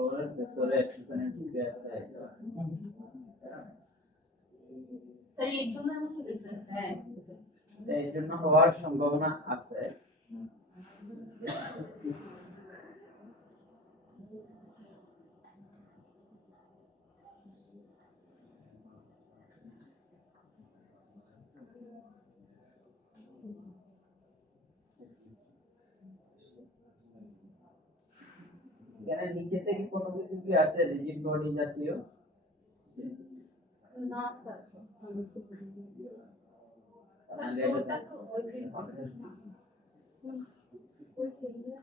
ওর ভেতরে একটুখানি ঢুকে আছে এই জন্য হওয়ার সম্ভাবনা আছে। এখানে নিচে থেকে কোনো কিছু কি আছে রিজিড বডি জাতীয়? না স্যার, তাহলে ওটা তো ওই যে ওই যে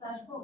সাসবো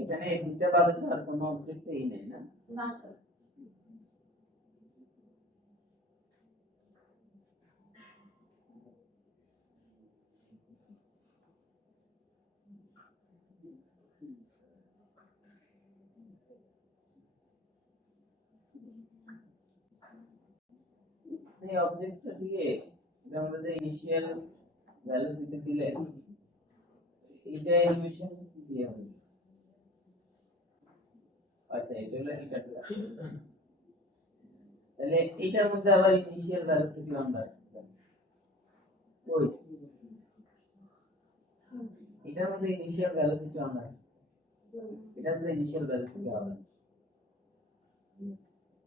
এখানে এই দুটো বাদে তো আর কোনো অবজেক্টই নেই না? না স্যার, এই অবজেক্টটা দিয়ে আমরা যে ইনিশিয়াল ভ্যালুসিটি দিলে এটা অ্যানিমেশন দিয়ে হবে। আচ্ছা এটা হলো এটা, তাহলে এটার মধ্যে আবার ইনিশিয়াল ভ্যালুসিটি আমরা ওই এটার মধ্যে ইনিশিয়াল ভ্যালুসিটি আমরা এটার মধ্যে ইনিশিয়াল ভ্যালুসিটি হবে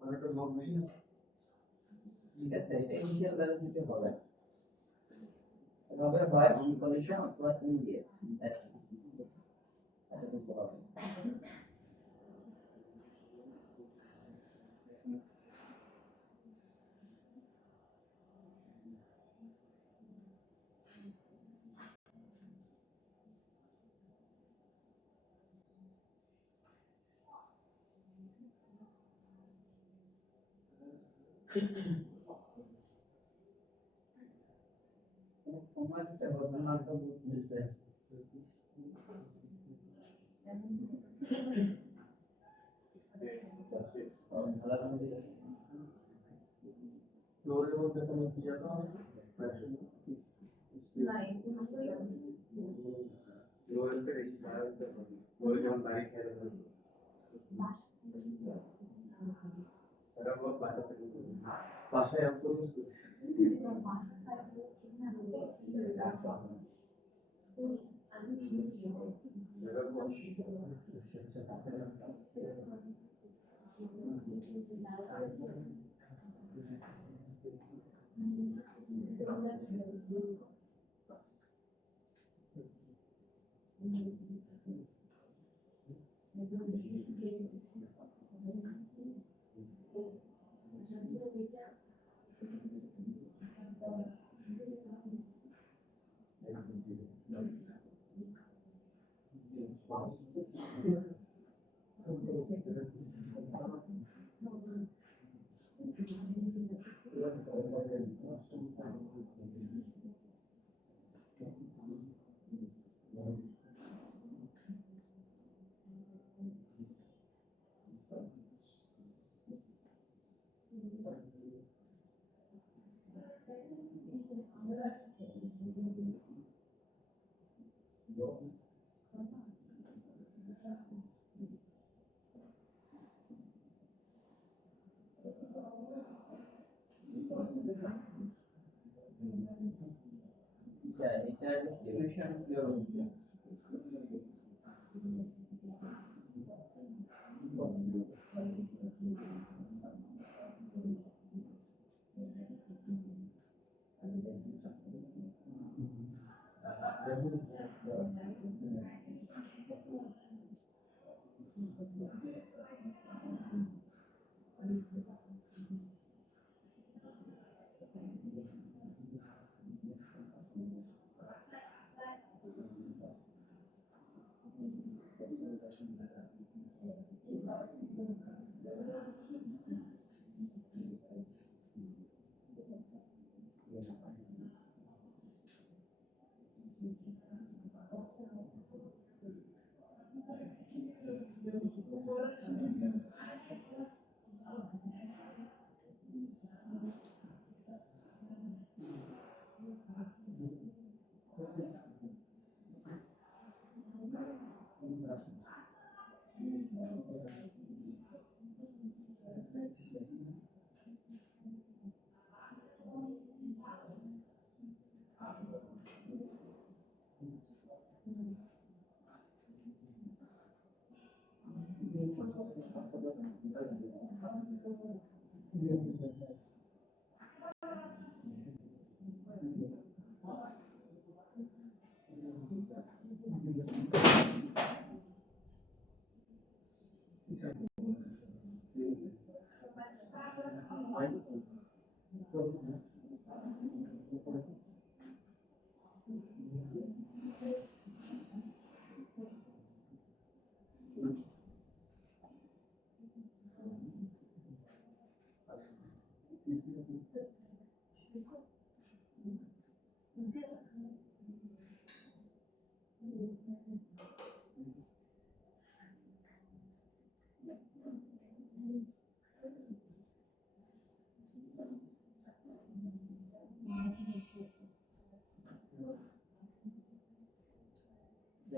অনেকটা লগ নেই। ঠিক আছে, এটা ইনিশিয়াল ভ্যালুসিটি হবে হবে হয় অন কন্ডিশন অথবা ইমিডিয়েট। এটা তো হবে সময়টা ঘটনাটা বুঝতেছে ফ্লোরের মধ্যে কোনো ইয়ে তো নাই ফ্লোরের থেকে বেশি ছাড়া হতে পারে ফ্লোরে যখন গাড়ি খেলে এরকম বাসা থেকে বাসায় এত আচ্ছা এটা ডিস্ট্রিবিউশন কি হচ্ছে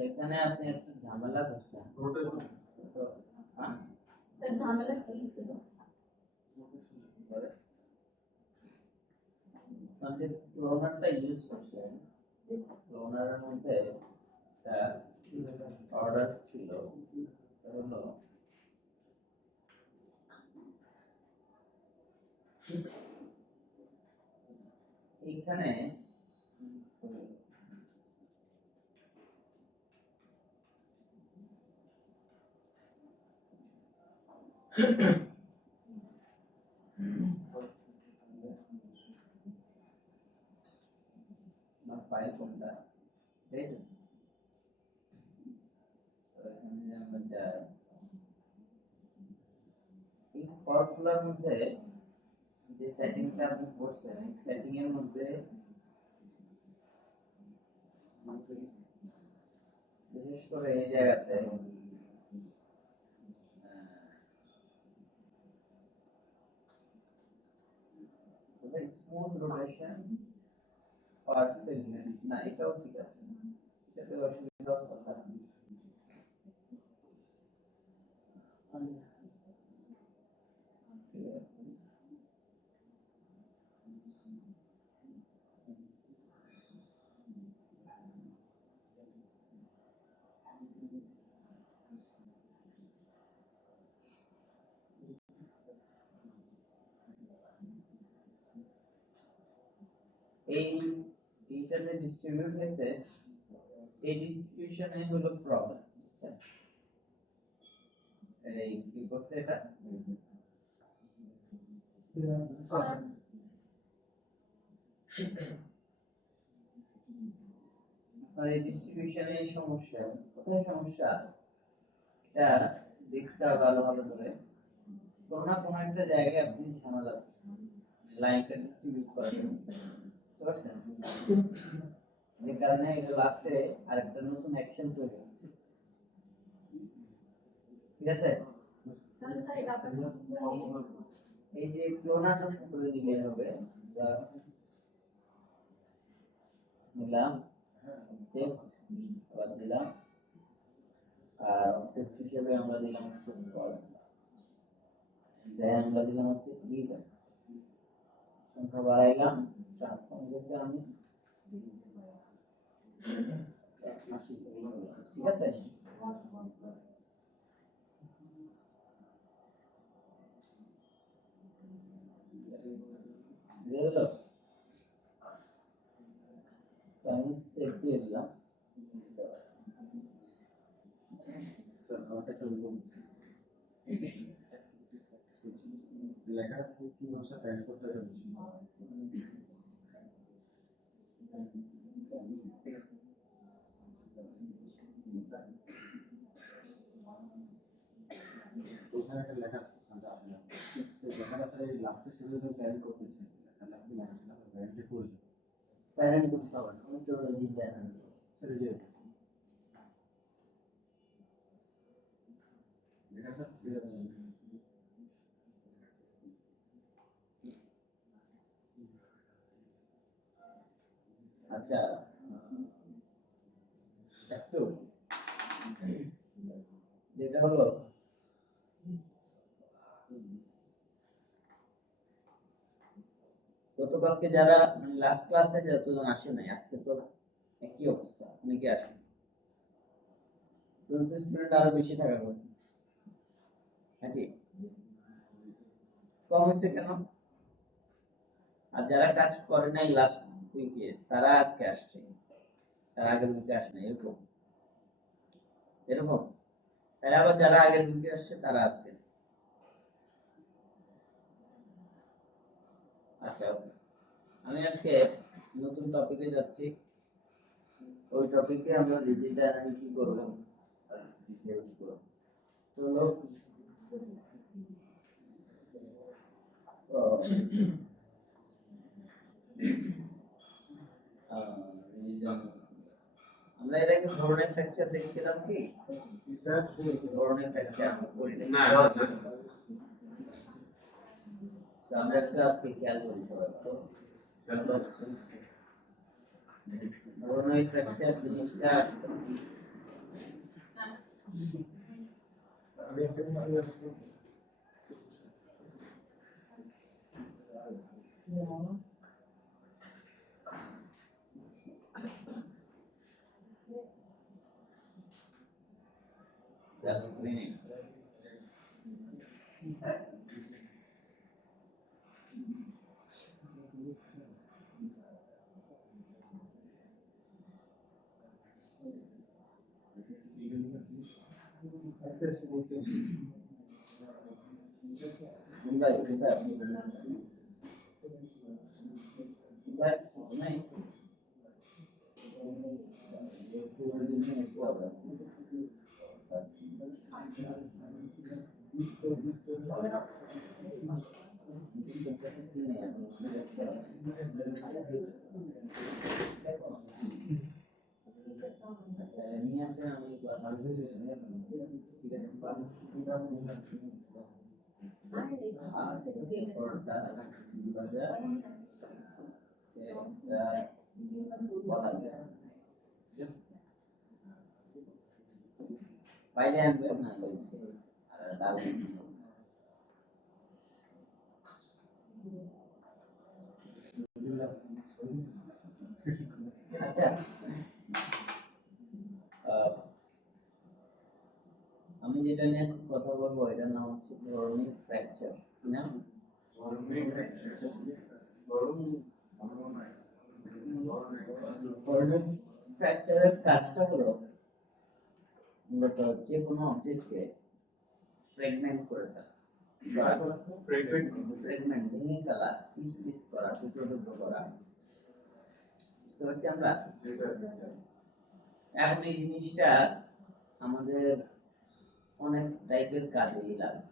এখানে আপনি একটা ঝামেলা করছেন হ্যাঁ স্যার ঝামেলা কি ছিল আপনি ক্লোনারটা ইউজ করছেন ক্লোনারের মধ্যে একটা অর্ডার ছিল হলো এখানে ফাইল কোনটা এই তো এখানে যে আমরা যাই এই ফর্মুলার মধ্যে যে সেটিংটা আপনি করছেন এই সেটিং এর মধ্যে বিশেষ করে এই জায়গাতে স্মুথ রোটেশন পার সেগমেন্ট, না এটাও ঠিক আছে, এটাতে অসুবিধা কথা না। এইটাতে ডিস্ট্রিবিউট হয়েছে, এই ডিস্ট্রিবিউশনে হলো প্রবলেম, বুঝছেন? এই কি করছে এটা, আর এই ডিস্ট্রিবিউশনে এই সমস্যা, কোথায় সমস্যা এটা দেখতে হবে ভালো ভালো করে। কোনো না কোনো একটা জায়গায় আপনি ঝামেলা করছেন, লাইনটা ডিস্ট্রিবিউট করার জন্য, বুঝতে পারছেন? এই কারণে এটা লাস্টে আরেকটা নতুন অ্যাকশন তৈরি হচ্ছে, ঠিক আছে? তাহলে স্যার এটা আপনার এই যে ক্লোনার করে দিলে হবে, যা নিলাম সেভ, আবার দিলাম, আর অবজেক্ট হিসেবে আমরা দিলাম কল, দেন আমরা দিলাম হচ্ছে ইভেন্ট, সংখ্যা বাড়াইলাম, ট্রান্সফর্ম করতে আমি 80 ঠিক আছে? দিয়ে দিল, আমি সেভ দিয়ে দিলাম। স্যার আমাকে একটা বলছি লেখা আছে কি ভাষা টাইপ করতে হবে ওখানে একটা লেখা আছে সেটা আসলে তো লেখাটা স্যার এই লাস্টের সাথে তো প্ল্যান করতেছে তাহলে আপনি লেখাটা ব্যাংকে পড়ে যাবে প্যারেন্ট করতে হবে না, মেথডোলজি প্যারেন্ট। স্যার এই যে লেখাটা ঠিক আছে আচ্ছা, একটু যেটা হলো গতকালকে যারা লাস্ট ক্লাসে যতজন আসে নাই, আজকে তো একই অবস্থা, অনেকে আসে, স্টুডেন্ট আরো বেশি থাকার কথা নাকি কম হয়েছে কেন? আর যারা কাজ করে নাই লাস্ট উইকে তারা আজকে আসছে, তারা আগের উইকে আসে নাই, এরকম এরকম। তাহলে আবার যারা আগের উইকে আসছে তারা আজকে। আচ্ছা ওকে, আমি আজকে নতুন টপিকে যাচ্ছি, ওই টপিকে আমরা ডিজিটাল অ্যানালিসিস করব, ডিটেইলস করব। চলো আমরা এর আগে ধরনের ফ্র্যাকচার দেখছিলাম কি স্যার ধরনের ফ্র্যাকচার আমরা করি না, না তো আমরা একটা আজকে খেয়াল করি সবাই তো ধরনের ফ্র্যাকচার জিনিসটা আমি এখানে just minute. বাইরে আনবেন না ডাল। আচ্ছা, আমি যেটা নিয়ে আজকে কথা বলবো এটার নাম হচ্ছে ধরনিক ফ্র্যাকচার। কি নাম? ধরনিক ফ্র্যাকচারের কাজটা হলো মূলত যে কোনো অবজেক্টকে ফ্র্যাগমেন্ট করে ফেলা, ফ্র্যাগমেন্ট ভেঙে ফেলা, পিস পিস করা, টুকরো টুকরো করা। বুঝতে পারছি আমরা? এখন এই জিনিসটা আমাদের অনেক টাইপের কাজে লাগে।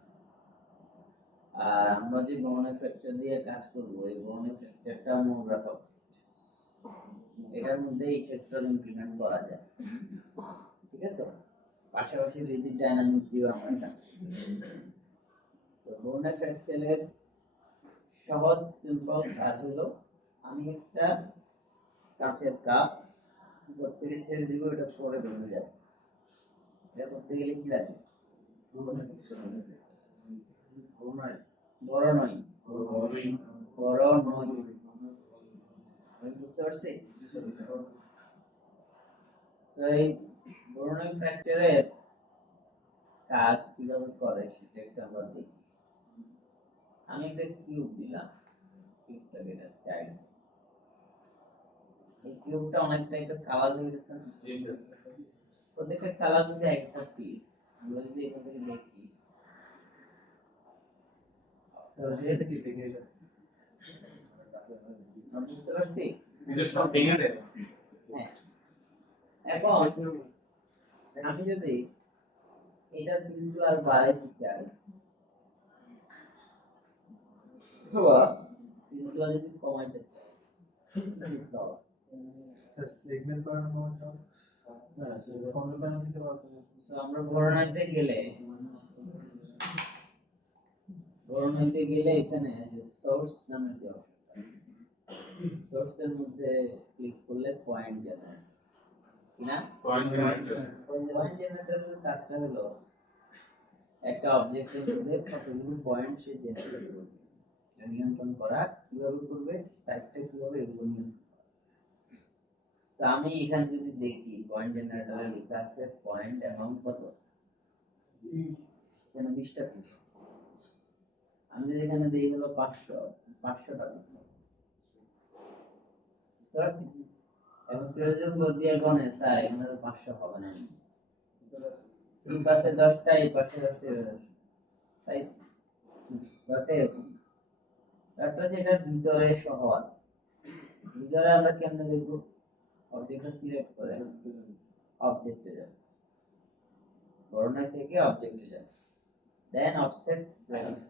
আর আমরা যে বর্ণের ফ্র্যাকচার দিয়ে কাজ করবো, এই বর্ণের ফ্র্যাকচারটা মোনোগ্রাফ এটার মধ্যে এই ফ্যাক্টর ইমপ্লিমেন্ট করা যায়। ঠিক আছে, পাশাপাশি রিজিড ডাইনামিক দিয়েও আমরা কাজ। তো বর্ণের ফ্র্যাকচারের সহজ সিম্পল কাজ হলো আমি একটা কাঁচের কাপ উপর থেকে ছেড়ে দিব, এটা পরে ভেঙে যাবে। এটা করতে গেলে কি লাগে? বড় নয়, বুঝতে পারছি? তো এই বর্ণের ফ্র্যাকচারের কাজ কিভাবে করে সেটা একটু আমরা দেখি। আমি একটা কিউব দিলাম, কিউবটাকে এটা চাই, এই কিউবটা অনেকটা একটা কালার হয়ে গেছে না? প্রত্যেকটা কালার মধ্যে একটা পিস। আমরা যদি এখান থেকে দেখি বুঝতে পারছি? হ্যাঁ, এখন আমি যদি এটার পিসগুলো আর বাড়াইতে চাই অথবা পিসগুলো যদি কমাইতে চাই, সেগমেন্ট করার মতো না, সেটা কম্বিনেশন দিতে পারবো। সো আমরা বর্ণনাতে গেলে এখানে যে সোর্স নামের যে সোর্সের মধ্যে ক্লিক করলে পয়েন্ট জেনারেট, কি না? পয়েন্ট জেনারেটরের কাজটা হলো একটা অবজেক্টের মধ্যে কতগুলো পয়েন্ট সে জেনারেট করবে, এটা নিয়ন্ত্রণ করা। কিভাবে করবে, টাইপটা কিভাবে, এগুলো নিয়ন্ত্রণ। তো আমি এখানে যদি দেখি পয়েন্ট জেনারেটরে লেখা আছে পয়েন্ট অ্যামাউন্ট কত, এখানে 20টা পিস। আমি যদি এখানে দিই হলো 500টা পিস। এবং প্রয়োজন বলতে এখন স্যার এখানে তো 500 হবে না, এই পাশে 10টা, এই পাশে 10টা, তাই বাটে একটা যেটার ভিতরে সহ আছে। ভিতরে আমরা কেমনে দেখব? অবজেক্টটা সিলেক্ট করে অবজেক্টে যাব, বর্ণনা থেকে অবজেক্টে যাব, দেন অফসেট ফ্র্যাগমেন্ট।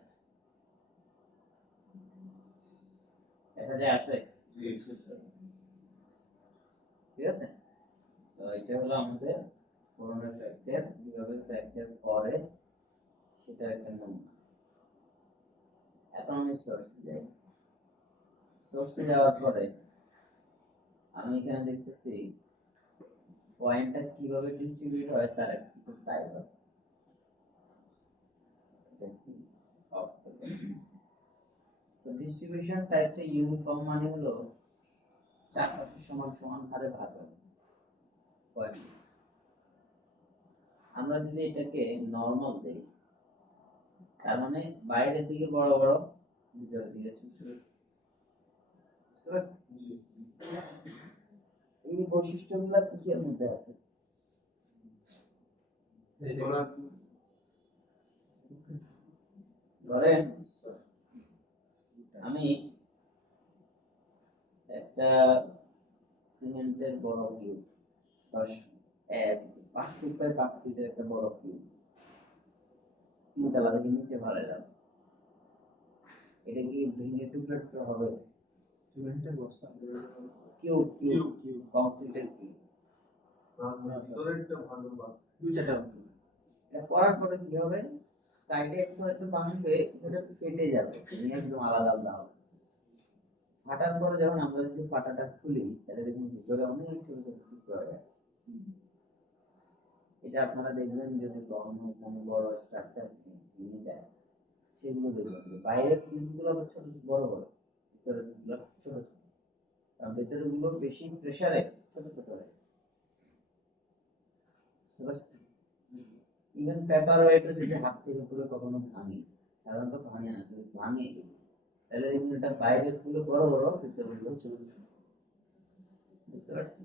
এটা যে আছে, ঠিক আছে? তো এটা হলো আমাদের বর্ণনা ফ্র্যাকচার, কিভাবে ফ্র্যাকচার করে সেটা একটা নমুনা। এখন আমি সোর্সে যাই। সোর্সে যাওয়ার পরে আমি এখানে দেখতেছি পয়েন্টটা কিভাবে ডিস্ট্রিবিউট হয় তার একটা টাইপ আছে। তো ডিস্ট্রিবিউশন টাইপটা ইউনিফর্ম মানে হলো চারপাশে সমান সমান হারে ভাগ হবে পয়েন্ট। আমরা যদি এটাকে নরমাল দেই, তার মানে বাইরের দিকে বড় বড়, ভিতরের দিকে ছোট ছোট। এই বৈশিষ্ট্যগুলো কিসের মধ্যে আছে? ধরেন আমি একটা সিমেন্টের বড় কিউব, 5 ফিট বাই 5 ফিটের একটা বড় কিউব, তিনতলা থেকে নিচে ভাড়ালাম। এটা কি ভেঙে টুকরো টুকরো হবে? সিমেন্টের বস্তা, কিউব কিউব কংক্রিটের কিউব, দুইটা এটা করার পরে কি হবে? সাইডে একটু হয়তো ভাঙবে, এটা কেটে যাবে, একদম আলাদা আলাদা হবে। ফাটার পরে যখন আমরা যদি ফাটাটা খুলি তাহলে দেখুন ভিতরে অনেক ছোট ছোট টুকরো হয়ে গেছে। এটা আপনারা দেখবেন যদি কখনো কোনো বড় স্ট্রাকচার ভেঙে যায় সেগুলো দেখবেন যে বাইরের পিসগুলো আবার ছোট বড় বড়, ভিতরের পিসগুলো ছোট ছোট, কারণ ভিতরের গুলো বেশি প্রেসারে ছোট ছোট হয়ে যায়। ইভেন পেপার ওয়েটও যদি হাত থেকে পুরো কখনো ভাঙি, সাধারণত ভাঙে না, যদি ভাঙে তাহলে দেখুন এটা বাইরের গুলো বড় বড়, ভিতরের গুলো ছোট ছোট। বুঝতে পারছেন?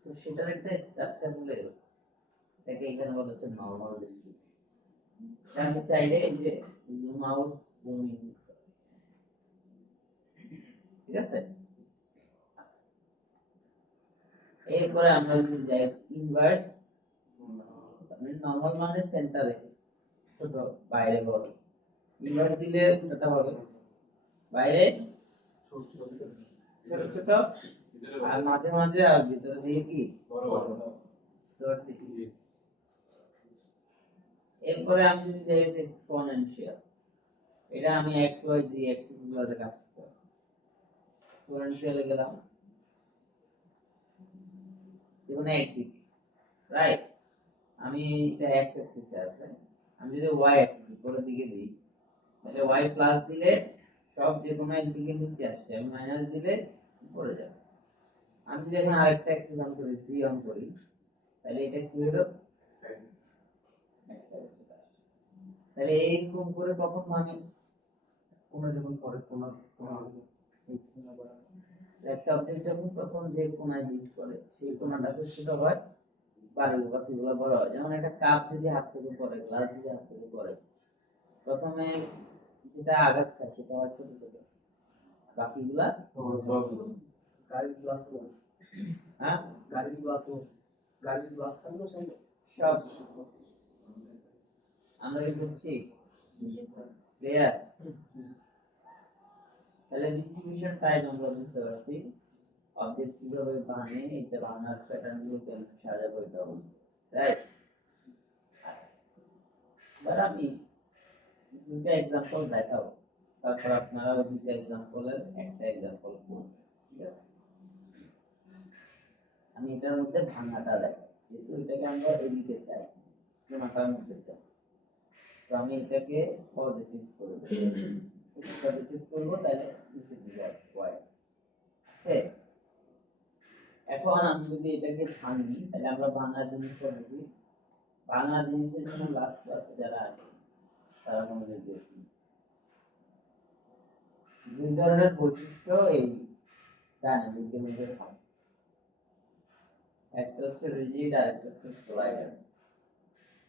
তো সেটার একটা স্ট্রাকচার হলো এরকম। এটাকে এখানে বলা হচ্ছে নরমাল ডিস্ট্রিবিউশন। আমি চাইলে এই যে জুম আউট জুম ইন, ঠিক আছে? এরপরে আমরা যদি যাই ইনভার্স, মানে নরমাল মানে সেন্টারে ছোট, বাইরে বড়। ইনভার্স দিলে এটা হবে বাইরে ছোট ছোট আর মাঝে মাঝে আর ভিতরে দিয়ে কি বড় বড়। বুঝতে পারছি? এরপরে আমি যদি যাই এক্সপোনেনশিয়াল, এটা আমি এক্স ওয়াই জি অ্যাক্সিস গুলোতে কাজ করতে হবে। এক্সপোনেনশিয়ালে গেলাম, যেখানে একদিক, রাইট? আমি এটা এক্স অ্যাক্সিসে আছে, আমি যদি ওয়াই অ্যাক্সিস উপরের দিকে দিই তাহলে ওয়াই প্লাস দিলে সব যে কোনো একদিকে নিচে আসছে, আমি মাইনাস দিলে উপরে যাবে। আমি যদি এখানে আরেকটা অ্যাক্সিস অন করি, সি অন করি, তাহলে এটা কি হলো? তাহলে এইরকম করে কখন ভাঙে? কোণা যখন পরে কোণা এই কোণা বরাবর। একটা অবজেক্ট যখন প্রথম যে কোণায় হিট করে সেই কোণাটাকে ছোট হয়, বাকিগুলো বড় হয়। যেমন একটা কাপ যদি হাত থেকে পড়ে, গ্লাস যদি হাত থেকে পড়ে, প্রথমে যেটা আঘাত খায় সেটা হয় ছোট ছোট, বাকিগুলা গাড়ির গ্লাস, হ্যাঁ গাড়ির গ্লাস থাকলো সব আমরা কি করছি? ক্লিয়ার? তাহলে ডিস্ট্রিবিউশন টাইপ আমরা বুঝতে পারছি, অবজেক্ট কিভাবে ভাঙে, এটা ভাঙার প্যাটার্ন গুলো কেমন সাজাবো এটা বুঝতে, রাইট? এবার আমি দুটো এক্সাম্পল দেখাবো, তারপর আপনারা ওই দুটো এক্সাম্পলের একটা এক্সাম্পল করবেন, ঠিক আছে? আমি এটার মধ্যে ভাঙাটা দেখাই, যেহেতু এটাকে আমরা এদিকে চাই, কোণাটার মধ্যে চাই, তো আমি এটাকে পজিটিভ করে দেব। পজিটিভ করব, তাহলে নিচে দিকে আসবে y axis। ঠিক? এখন আমি যদি এটাকে ভাঙি তাহলে আমরা ভাঙা জিনিসটা বুঝি। ভাঙা জিনিসের জন্য লাস্ট ক্লাসে যারা আছে তারা মনোযোগ দিয়েছেন। দুই ধরনের বৈশিষ্ট্য এই ডাইনামিকের মধ্যে থাকে, একটা হচ্ছে রিজিড আর একটা হচ্ছে কোলাইডার।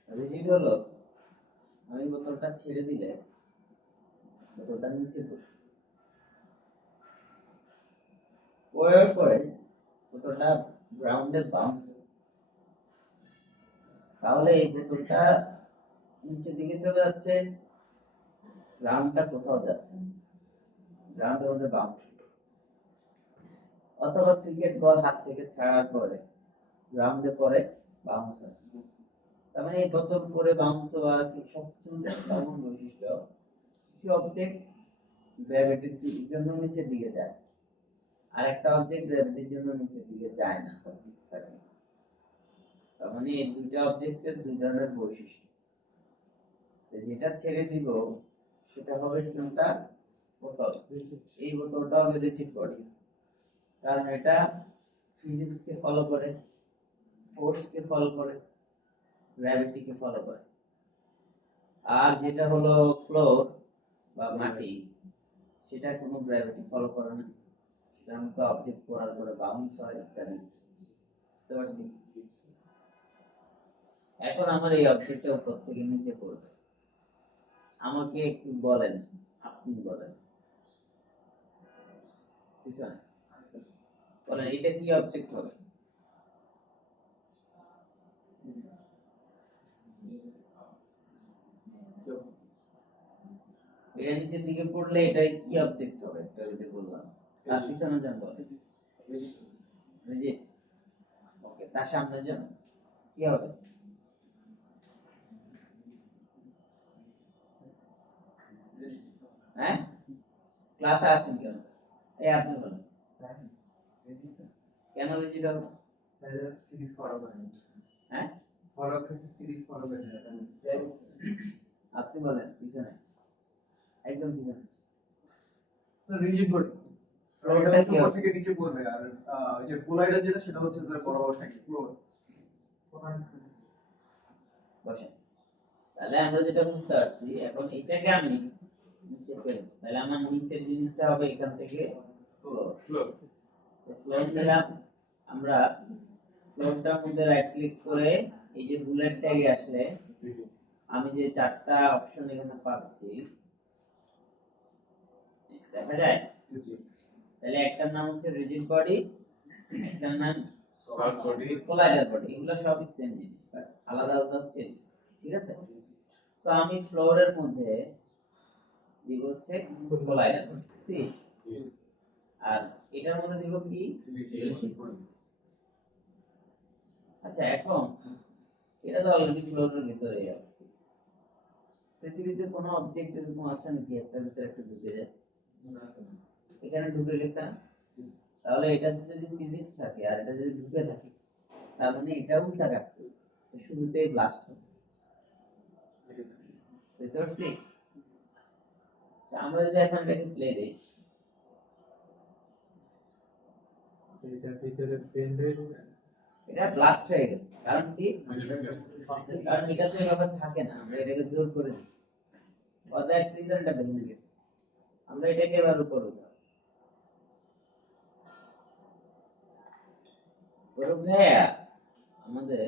রিজিড হলো আমি বোতলটা ছেড়ে দিলে বোতলটা নিচে পড়বে, পড়ার পরে বোতলটা গ্রাউন্ডে বাউন্স, তাহলে এই বোতলটা নিচের দিকে চলে যাচ্ছে, গ্রাউন্ডটা কোথাও যাচ্ছে, গ্রাউন্ডের মধ্যে বাউন্স। অথবা ক্রিকেট বল হাত থেকে ছাড়ার পরে গ্রাউন্ডে পরে বাউন্স হয়। তার মানে এই বোতল করে বাউন্স হওয়া কি সবচেয়ে কমন বৈশিষ্ট্য। কিছু অবজেক্ট গ্র্যাভিটির জন্য নিচের দিকে যায়, আর একটা অবজেক্ট গ্র্যাভিটির জন্য নিচের দিকে যায় না। তার মানে এই দুইটা অবজেক্টের দুই ধরনের বৈশিষ্ট্য। যেটা ছেড়ে দিব সেটা হবে কোনটা? বোতল। এই বোতলটা হবে রিজিড বডি, কারণ এটা ফিজিক্স কে ফলো করে, ফোর্স কে ফলো করে, গ্র্যাভিটি কে ফলো করে। আর যেটা হলো ফ্লোর বা মাটি, সেটা কোনো গ্র্যাভিটি ফলো করে না, সেটার মধ্যে অবজেক্ট পড়ার পরে বাউন্স হয় ইত্যাদি। বুঝতে পারছি? এখন আমার এই অবজেক্টটা উপর থেকে নিচে পড়বে, আমাকে একটু বলেন, আপনি বলেন পিছনে বলেন এটা কি অবজেক্ট হবে? এটা নিচের দিকে পড়লে এটা কি অবজেক্ট হবে? এটা যে বললাম, তার পিছনে যান বলেন রিজিড। ওকে, তার সামনে যান কি হবে? হ্যাঁ, ক্লাসে আসেন কেন? এই আপনি বলেন কেন রিজিড হবে? ফিজিক্স ফলো করেন, হ্যাঁ ফলো করে ফিজিক্স ফলো করেন। আপনি বলেন পিছনে, একদম পিছনে। রিজিড বডি ফ্লোরটা ফ্লোরটা কি উপর হবে? থেকে নিচে পড়বে, আর ওই যে কোলাইডার যেটা সেটা হচ্ছে যে বরাবর থাকে ফ্লোর। বসেন। তাহলে আমরা যেটা বুঝতে পারছি, এখন এটাকে আমি নিচে ফেলবো, তাহলে আমার নিচের জিনিসটা হবে এখান থেকে ফ্লোর। ফ্লোর দিলাম, আমরা ফ্লোরটার মধ্যে রাইট ক্লিক করে এই যে বুলেট ট্যাগে আসলে আমি যে চারটা অপশন এখানে পাচ্ছি দেখা যায়। তাহলে একটার নাম হচ্ছে রিজিড বডি, একটার নাম সফট বডি, কোলাইডার বডি, এগুলো সবই সেম জিনিস, but আলাদা আলাদা হচ্ছে। ঠিক আছে, তো আমি ফ্লোরের মধ্যে দিব হচ্ছে কোলাইডার বডি সি, আর এটার মধ্যে দিব কি রিজিড বডি। আচ্ছা, এখন এটা তো অলরেডি ফ্লোরের ভিতরে আছে। পৃথিবীতে কোনো অবজেক্ট এরকম আছে নাকি একটা ভিতরে একটা ঢুকে যায়? এখানে ঢুকে গেছে না? তাহলে এটাতে যদি ফিজিক্স থাকে আর এটা যদি ঢুকে থাকে, তার মানে এটা উল্টা কাজ করবে, শুরুতেই ব্লাস্ট হবে। বুঝতে পারছি? আমরা যদি এখন এটাকে প্লে দিই, এটার ভিতরে পেন রয়েছে, এটা ব্লাস্ট হয়ে গেছে। কারণ কি? কারণ এটা তো এভাবে থাকে না, আমরা এটাকে জোর করে দিচ্ছি, অর্থাৎ রিজনটা ভেঙে গেছে। আমরা এটাকে এবার উপর উঠাবো, আমাদের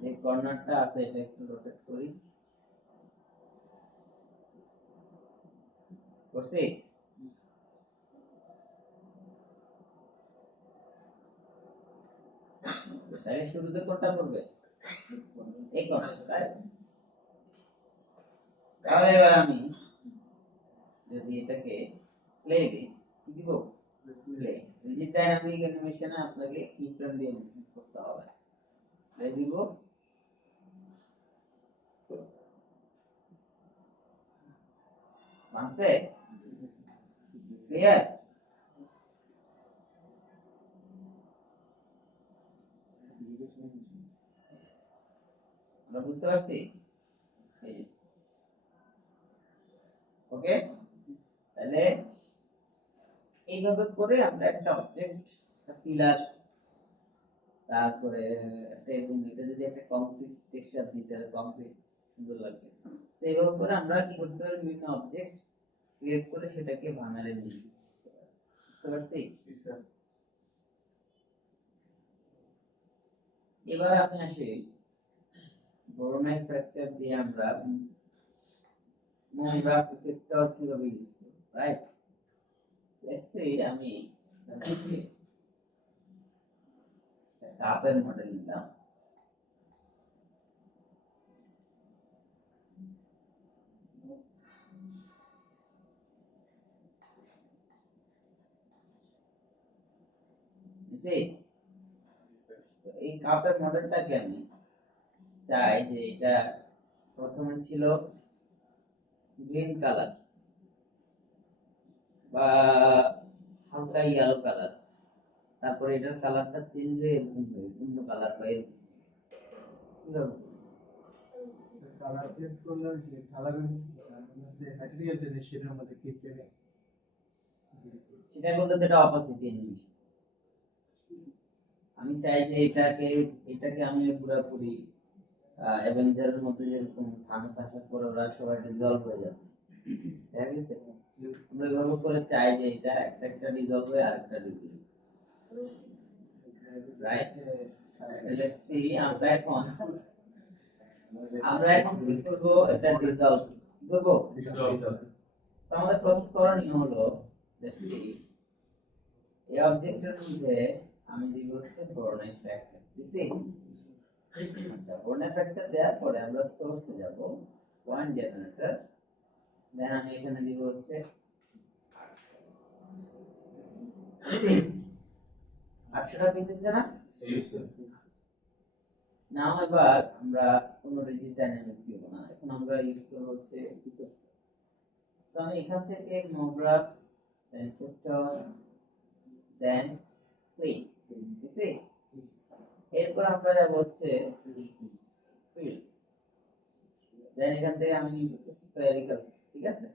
যে কর্নারটা আছে এটা একটু রোটেট করি, করছি? তাহলে শুরুতে কোনটা করবে? এই কর্নারটা, তাই? তাহলে এবার আমি যদি এটাকে প্লে দিই, কি দিব? প্লে। রিজিড ডাইনামিক অ্যানিমেশনে আপনাকে কিফ্রেম দিয়ে মুভ করতে হবে। প্লে দিব, মানছে? ক্লিয়ার? আমরা বুঝতে পারছি? ওকে, তাহলে এইভাবে করে আমরা একটা অবজেক্ট, একটা পিলার, তারপরে একটা এরকম, এটা যদি একটা কংক্রিট টেক্সচার দিতে হয়, কংক্রিট সুন্দর লাগবে, সেইভাবে করে আমরা কি করতে পারি, বিভিন্ন অবজেক্ট ক্রিয়েট করে সেটাকে বানালে নিই। বুঝতে পারছি? এবার আমি আসি বোরনাই ফ্র্যাকচার দিয়ে আমরা নোংরা প্রোটেক্টর কিভাবে ইউজ করি, রাইট? লেটস সে আমি কাপের মডেল নিলাম, এই কাপের মডেলটাকে আমি চাই যে এটা প্রথমে ছিল গ্রিন কালার বা হালকা ইয়েলো কালার, তারপরে এটার কালারটা চেঞ্জ হয়ে এরকম হয়ে অন্য কালার বা এরকম কালার চেঞ্জ করলে যে কালারের যে ম্যাটেরিয়াল যে সেটার মধ্যে কি পেবে, সেটা বলতে তো এটা অপোজিট এনিমেশন। আমি চাই যে এটাকে আমি পুরোপুরি অ্যাভেঞ্জারের মধ্যে যেরকম থানোস আসার পরে ওরা সবাই ডিসলভ হয়ে যাচ্ছে, দেখা গেছে? আমরা এভাবে করে চাই যে এটা একটা একটা ডিসলভ হয়ে আরেকটা ডিসলভ, রাইট? লেটস সি আমরা এখন কি করব, এটা ডিসলভ করব। তো আমাদের প্রথম করণীয় হলো, লেটস সি এই অবজেক্টের মধ্যে আমি দিব হচ্ছে বোরনাই ফ্র্যাকচার দিছি। আচ্ছা, বোরনাই ফ্র্যাকচার দেওয়ার পরে আমরা সোর্সে যাব, পয়েন্ট জেনারেটর, দেন আমি এখানে দিব হচ্ছে 800টা পিস হচ্ছে না? নাও এবার আমরা কোনো রিজিড ডাইনামিক দিব না, এখন আমরা ইউজ করব হচ্ছে তো আমি এখান থেকে মোগ্রাফ দেন ফ্যাক্টর দেন ফ্রি বুঝছি। এরপর আমরা যাব হচ্ছে ফিল, দেন এখান থেকে আমি নিব স্ফেরিক্যাল, ঠিক আছে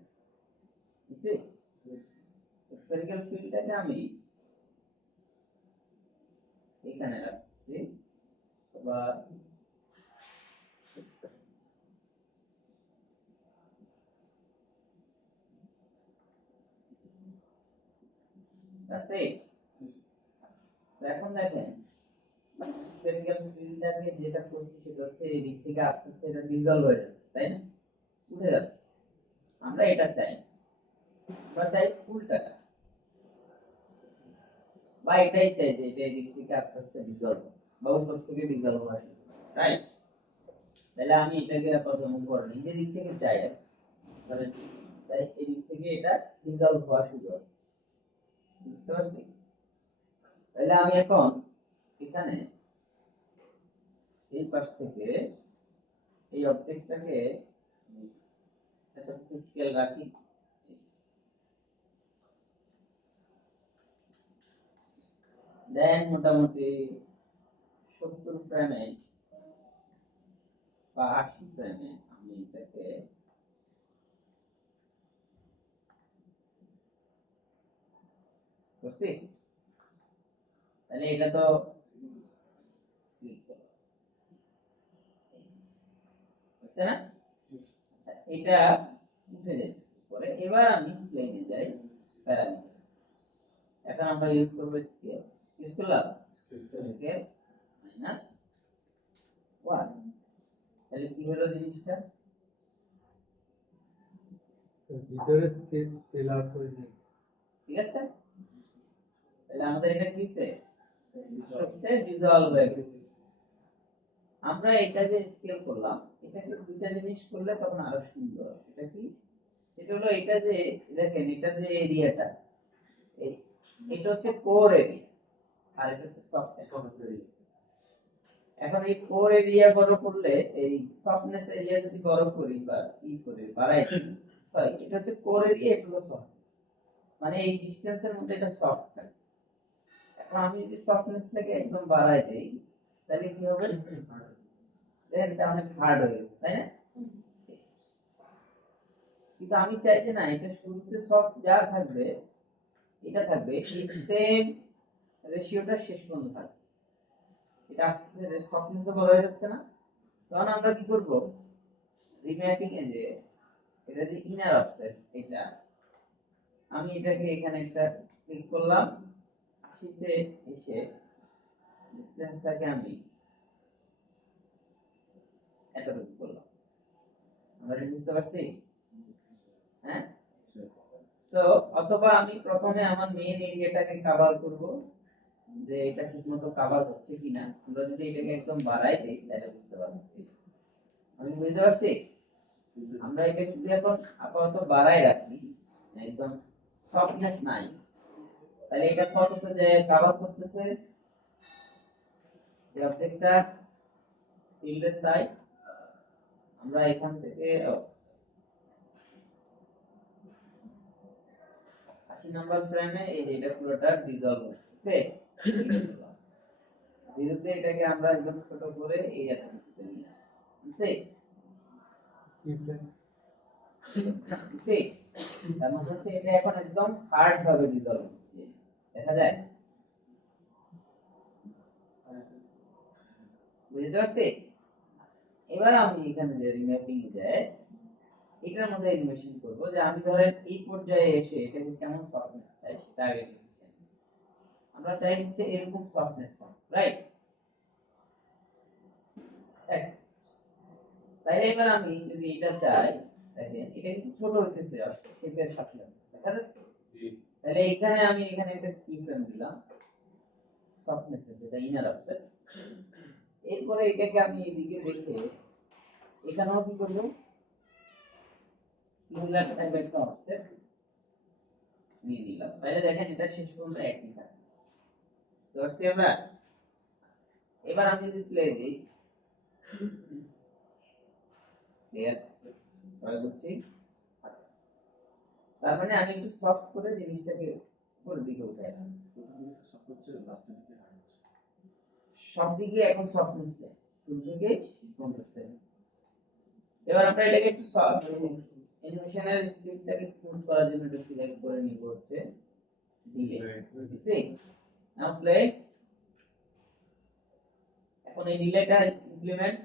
বুঝছি। স্ফেরিক্যাল ফিল্ডটাকে আমি এখানে রাখছি বা that's it। তো এখন দেখেন স্ফেরিক্যাল ফিল্ডটাকে যেটা করছি সেটা হচ্ছে এই দিক থেকে আস্তে আস্তে এটা ডিসলভ হয়ে যাচ্ছে, তাই না, উঠে যাচ্ছে। আমরা এটা চাই, আমরা চাই উল্টাটা, বা এটাই চাই যে এটা এই দিক থেকে আস্তে আস্তে ডিসলভ বা উপর থেকে ডিসলভ হয়, রাইট। তাহলে আমি এটাকে প্রথম উপর নিজের দিক থেকে চাই, তাহলে তাই এই দিক থেকে এটা ডিসলভ হওয়া শুরু হবে, বুঝতে পারছি। তাহলে আমি এখন এখানে এই পাশ থেকে এই অবজেক্টটাকে একটা স্কেল রাখি, দেন মোটামুটি 70 ফ্রেমে বা 80 ফ্রেমে আমি এটাকে বুঝছি। তাহলে এটা তো বুঝছে না, আচ্ছা, এটা উঠে যাচ্ছে পরে। এবার আমি প্লেনে যাই প্যারামিটার, এখন আমরা ইউজ করব স্কেল, ইউজ করলাম স্কেল মাইনাস 1। তাহলে কি হলো জিনিসটা, ভিতরে স্কেল আউট করে দিই। ঠিক আছে। তাহলে আমাদের এটা কি হইছে, সে ডিসলভ হয়ে গেছে। আমরা এটা যে স্কেল করলাম, এটাকে দুইটা জিনিস করলে তখন আরো সুন্দর। এটা কি, এটা হলো এটা যে দেখেন এটা যে এরিয়াটা, এটা হচ্ছে কোর এরিয়া আর এটা হচ্ছে সফটনেস এরিয়া। এখন এই কোর এরিয়া বড় করলে এই সফটনেস এরিয়া যদি বড় করি বা ই করে বাড়াই, সরি এটা হচ্ছে কোর এরিয়া, এটা হলো সফটনেস, মানে এই ডিসটেন্সের মধ্যে এটা সফট থাকে। এখন আমি যদি সফটনেসটাকে একদম বাড়াই দেই তাহলে কি হবে, দেখেন এটা অনেক হার্ড হয়ে গেছে, তাই না। কিন্তু আমি চাই যে না, এটা শুরুতে সফট যা থাকবে এটা থাকবে এই সেম রেশিওটা শেষ পর্যন্ত থাকবে। এটা আস্তে আস্তে সফটনেসও বড় হয়ে যাচ্ছে না, তখন আমরা কি করব, রিম্যাপিং এ যে এটা যে ইনার অফসেট, এটা আমি এটাকে এখানে একটা ক্লিক করলাম, 80 তে এসে ডিসটেন্সটাকে আমি এতটুকু করলাম। আমরা কি বুঝতে পারছি, হ্যাঁ। তো অথবা আমি প্রথমে আমার মেইন এরিয়াটাকে কভার করব, যে এটা ঠিকমতো কভার হচ্ছে কিনা। আমরা যদি এটাকে একদম বাড়াই দেই তাহলে বুঝতে পারবো, আমি বুঝতে পারছি। আমরা এটা যদি এখন আপাতত বাড়াই রাখি, একদম সফটনেস নাই, তাহলে এটা কতটা যে কভার করতেছে এই অবজেক্টটা ফিল্ডের সাইজ। আমরা এখান থেকে 80 নাম্বার ফ্রেমে এই যে এটা পুরোটা ডিসলভ হচ্ছে, জিরোতে এটাকে আমরা একদম ছোট করে এই এতটুকুতে নিয়ে আসছি, বুঝছি। তার মানে হচ্ছে এটা এখন একদম হার্ড ভাবে ডিসলভ হচ্ছে, দেখা যায়, বুঝতে পারছি। এবার আমি এখানে যে রিম্যাপিং এ যাই, এটার মধ্যে অ্যানিমেশন করব যে আমি ধরেন এই পর্যায়ে এসে এটাকে কেমন সফটনেস চাই সেটা আগে ডিসিশন। আমরা চাই হচ্ছে এরকম সফটনেস, রাইট। তাই এবার আমি যদি এটা চাই, দেখেন এটা কিন্তু ছোট হইতেছে আসলে শেপের সাথে, দেখা যাচ্ছে। তাহলে এখানে আমি এখানে একটা কি ফ্রেম দিলাম সফটনেস, যেটা ইনার অফসেট। এরপরে এটাকে আমি এদিকে দেখে এখানেও কি করব, সিমিলার টাইপের একটা অফসেট নিয়ে নিলাম। তাহলে দেখেন এটা শেষ পর্যন্ত একই থাকে, ধরছি আমরা। এবার আমি যদি প্লে দিই, ক্লিয়ার সবাই বুঝছি। তার মানে আমি একটু সফট করে জিনিসটাকে উপরের দিকে উঠাইলাম। সব হচ্ছে লাস্টের দিকে হার্ড হচ্ছে। সব দিকে এখন সফট নিচ্ছে, শুরু থেকে কমতেছে। এবার আমরা এটাকে একটু অ্যানিমেশনের স্পিডটাকে স্মুথ করার জন্য এটা সিলেক্ট করে নিব হচ্ছে ডিলে। দিছি নাও প্লে। এখন এই ডিলেটা ইমপ্লিমেন্ট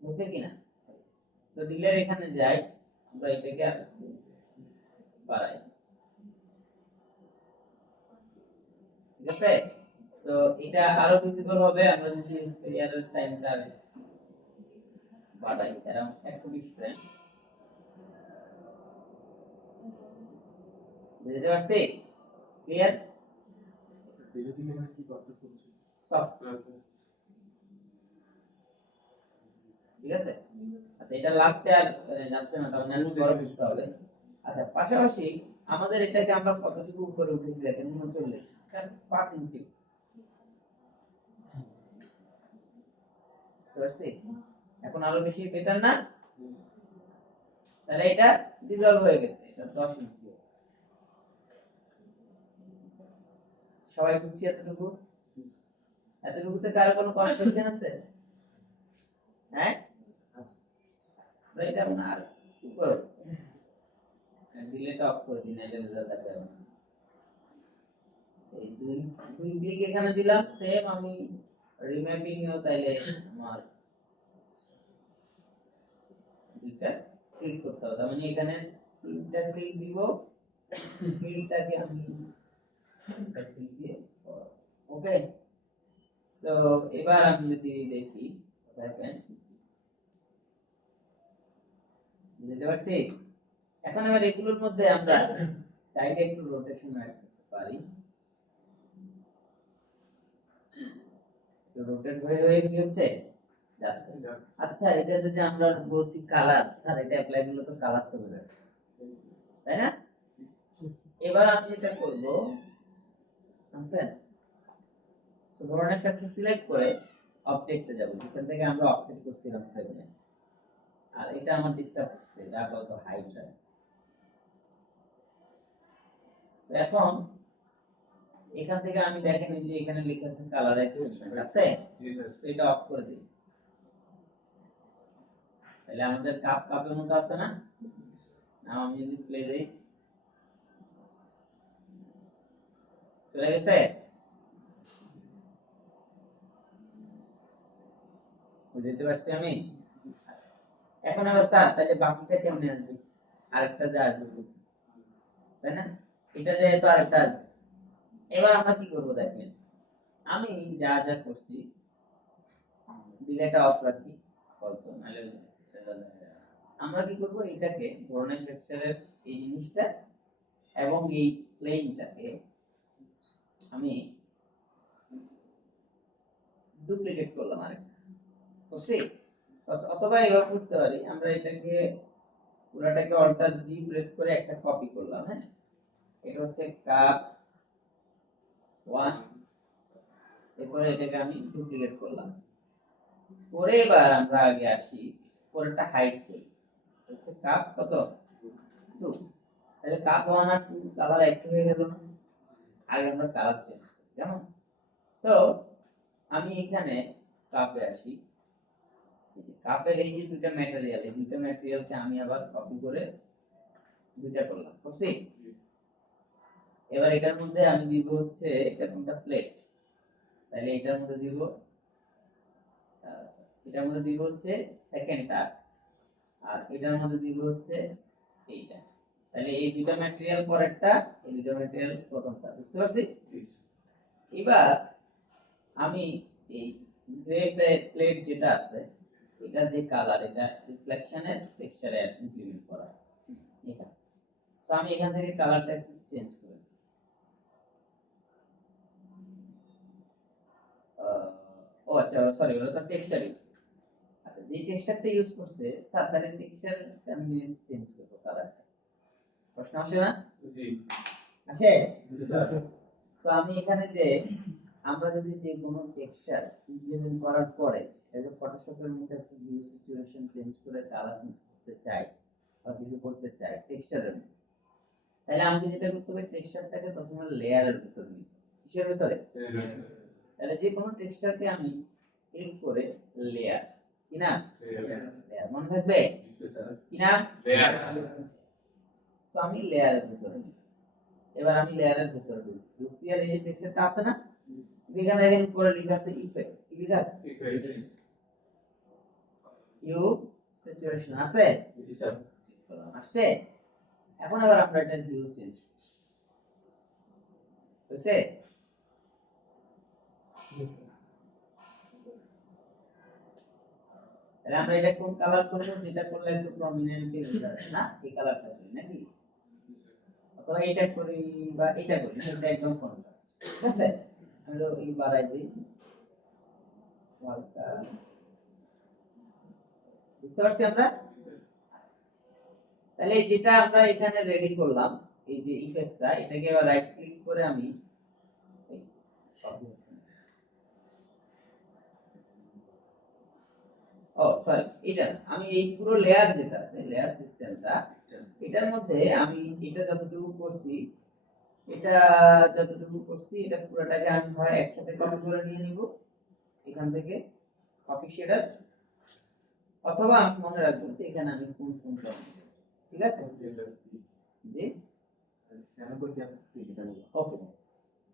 হয়েছে কিনা, তো ডিলের এখানে যাই, আমরা এটাকে আর বাড়াই, ঠিক আছে। তো এটা আরো ভিজিবল হবে আমরা যদি স্পেয়ারের টাইমটা বাড়াই अराउंड 120 ফ্রেম। বুঝতে পারছি? ক্লিয়ার? ধীরে ধীরে এখানে কি করতে করছে? সফট, ঠিক আছে। আচ্ছা এটা লাস্টে আর যাচ্ছে না, তাহলে আমি বড় বুঝতে হবে। আচ্ছা পাশাপাশি আমাদের এটাকে আমরা কতটুকু উপরে উঠেছি দেখেন, 39 5 ইঞ্চি। বুঝতে এখন আরো বেশি বেটার না? তাহলে এটা ডিজলভ হয়ে গেছে, এটা 10 ইঞ্চি। সবাই বুঝছি এতটুকু? এতটুকুতে কারো কোনো কনফিউশন আছে? হ্যাঁ এটা আর উপরে ডিলেট অফ করে দিন, নাইলে রেজাল্ট আসবে না। এই দুই ক্লিক এখানে দিলাম, সেম আমি রিম্যাপিং এও তাইলে আমার দুইটা ক্লিক করতে হবে। মানে এখানে তিনটা ক্লিক দিব, ফিল্ডটাকে আমি একটা ক্লিক দিয়ে, ওকে। তো এবার আমি যদি দেখি দেখেন, বুঝতে পারছি? এখন আবার এগুলোর মধ্যে আমরা চাইলে একটু রোটেশন অ্যাড করতে পারি। রোটেট হয়ে হয়ে কি হচ্ছে যাচ্ছে। আচ্ছা এটা যদি আমরা বলছি কালার, স্যার এটা অ্যাপ্লাই করলে তো কালার চলে যাবে, তাই না? এবার আমি যেটা করব, আনসার তো ধরুন একটা সিলেক্ট করে অবজেক্টে যাব, যেখান থেকে আমরা অফসেট করছিলাম ফ্রেমে, আর এটা আমার ডিসটার্ব করছে, এটা কত হাইটটা। তো এখন এখান থেকে আমি দেখেন এই যে এখানে লেখা আছে কালারাইজেশন আছে, তো এটা অফ করে দিই। তাহলে আমাদের কাপের মতো আছে না? নাও আমি যদি প্লে দেই, চলে গেছে। বুঝতে পারছি আমি? এখন আবার স্যার তাহলে বাকিটা কেমনে আসবে? আরেকটা যা আসবে বলছি, তাই না? এটা যে তো আরেকটা আসবে। এবার আমরা কি করব দেখেন, আমি যা যা করছি ডিলেটা অফ রাখি বলতো, নাহলে আমরা কি করব, এটাকে ধরনের টেক্সচারের এই জিনিসটা এবং এই প্লেনটাকে আমি ডুপ্লিকেট করলাম আরেকটা, বুঝছি? অথবা এভাবে করতে পারি, আমরা এটাকে পুরাটাকে অল্টার জি প্রেস করে একটা কপি করলাম। হ্যাঁ এটা হচ্ছে কাপ 1, এরপরে এটাকে আমি ডুপ্লিকেট করলাম করে এবার আমরা আগে আসি পরেরটা হাইড করি, হচ্ছে কাপ কত 2। তাহলে কাপ 1 আর 2 কালার এক হয়ে গেল না? আগে আমরা কালার চেঞ্জ করি কেমন? সো আমি এখানে কাপে আসি, কাপের এই যে দুটো ম্যাটেরিয়াল, এই দুটো ম্যাটেরিয়ালকে আমি আবার কপি করে দুইটা করলাম, বুঝছি? এবার এটার মধ্যে আমি দিব হচ্ছে এটা কোনটা প্লেট, তাহলে এটার মধ্যে দিব এটার মধ্যে দিব হচ্ছে সেকেন্ডটা, আর এটার মধ্যে দিব হচ্ছে এইটা। তাহলে এই দুটো ম্যাটেরিয়াল পরেরটা, এই দুটো ম্যাটেরিয়াল প্রথমটা, বুঝতে পারছি? এবার আমি এই গ্রে প্লেট যেটা আছে এটা যে কালার, এটা রিফ্লেকশনের টেক্সচারে ইমপ্লিমেন্ট করা এটা। সো আমি এখান থেকে কালারটা একটু চেঞ্জ করে ও আচ্ছা সরি, ওটা তো টেক্সচার ইউজ। আচ্ছা যে টেক্সচারটা ইউজ করছে স্যার, তাহলে টেক্সচার আমি চেঞ্জ করব কালারটা। প্রশ্ন আসে না? জি আসে। তো আমি এখানে যে আমরা যদি যে কোনো টেক্সচার ইমপ্লিমেন্ট করার পরে এটা ফটোশপের মধ্যে একটা ভিউ সিচুয়েশন চেঞ্জ করে কালার চেঞ্জ করতে চাই বা কিছু করতে চাই টেক্সচারের মধ্যে, তাহলে আমি যেটা করতে হবে টেক্সচারটাকে প্রথমে লেয়ারের ভিতরে নিই। কিসের ভিতরে? তাহলে যে কোনো টেক্সচারকে আমি ক্লিক করে লেয়ার, কি না? লেয়ার মনে থাকবে কি না? তো আমি লেয়ারের ভিতরে নিই। এবার আমি লেয়ারের ভিতরে ঢুকছি আর এই যে টেক্সচারটা আছে না, এখানে দেখেন উপরে লেখা আছে ইফেক্টস। কি লেখা আছে? ইউ স্যাচুরেশন আছে, আসছে। এখন আবার আমরা এটা ভিউ চেঞ্জ হইছে। তাহলে আমরা এটা কোন কালার করব, যেটা করলে একটু প্রমিনেন্টলি বোঝা যাচ্ছে না, এই কালারটা করি নাকি, অথবা এটা করি বা এটা করি, এটা একদম কন্ট্রাস্ট। ঠিক আছে, আমি তো এই বাড়াই দিই হালকা। বুঝতে পারছি আমরা? তাহলে যেটা আমরা এখানে রেডি করলাম, এই যে ইফেক্টসটা, এটাকে এবার রাইট ক্লিক করে আমি সরি, এটা না, আমি এই পুরো লেয়ার যেটা আছে, লেয়ার সিস্টেমটা, এটার মধ্যে আমি এটা যতটুকু করছি, এটা যতটুকু করছি, এটা পুরোটাকে আমি হয় একসাথে কপি করে নিয়ে নিব এখান থেকে, কপি শেডার, অথবা আমি মনে রাখবো যে এখানে আমি কোন কোন করব। ঠিক আছে জি, ওকে।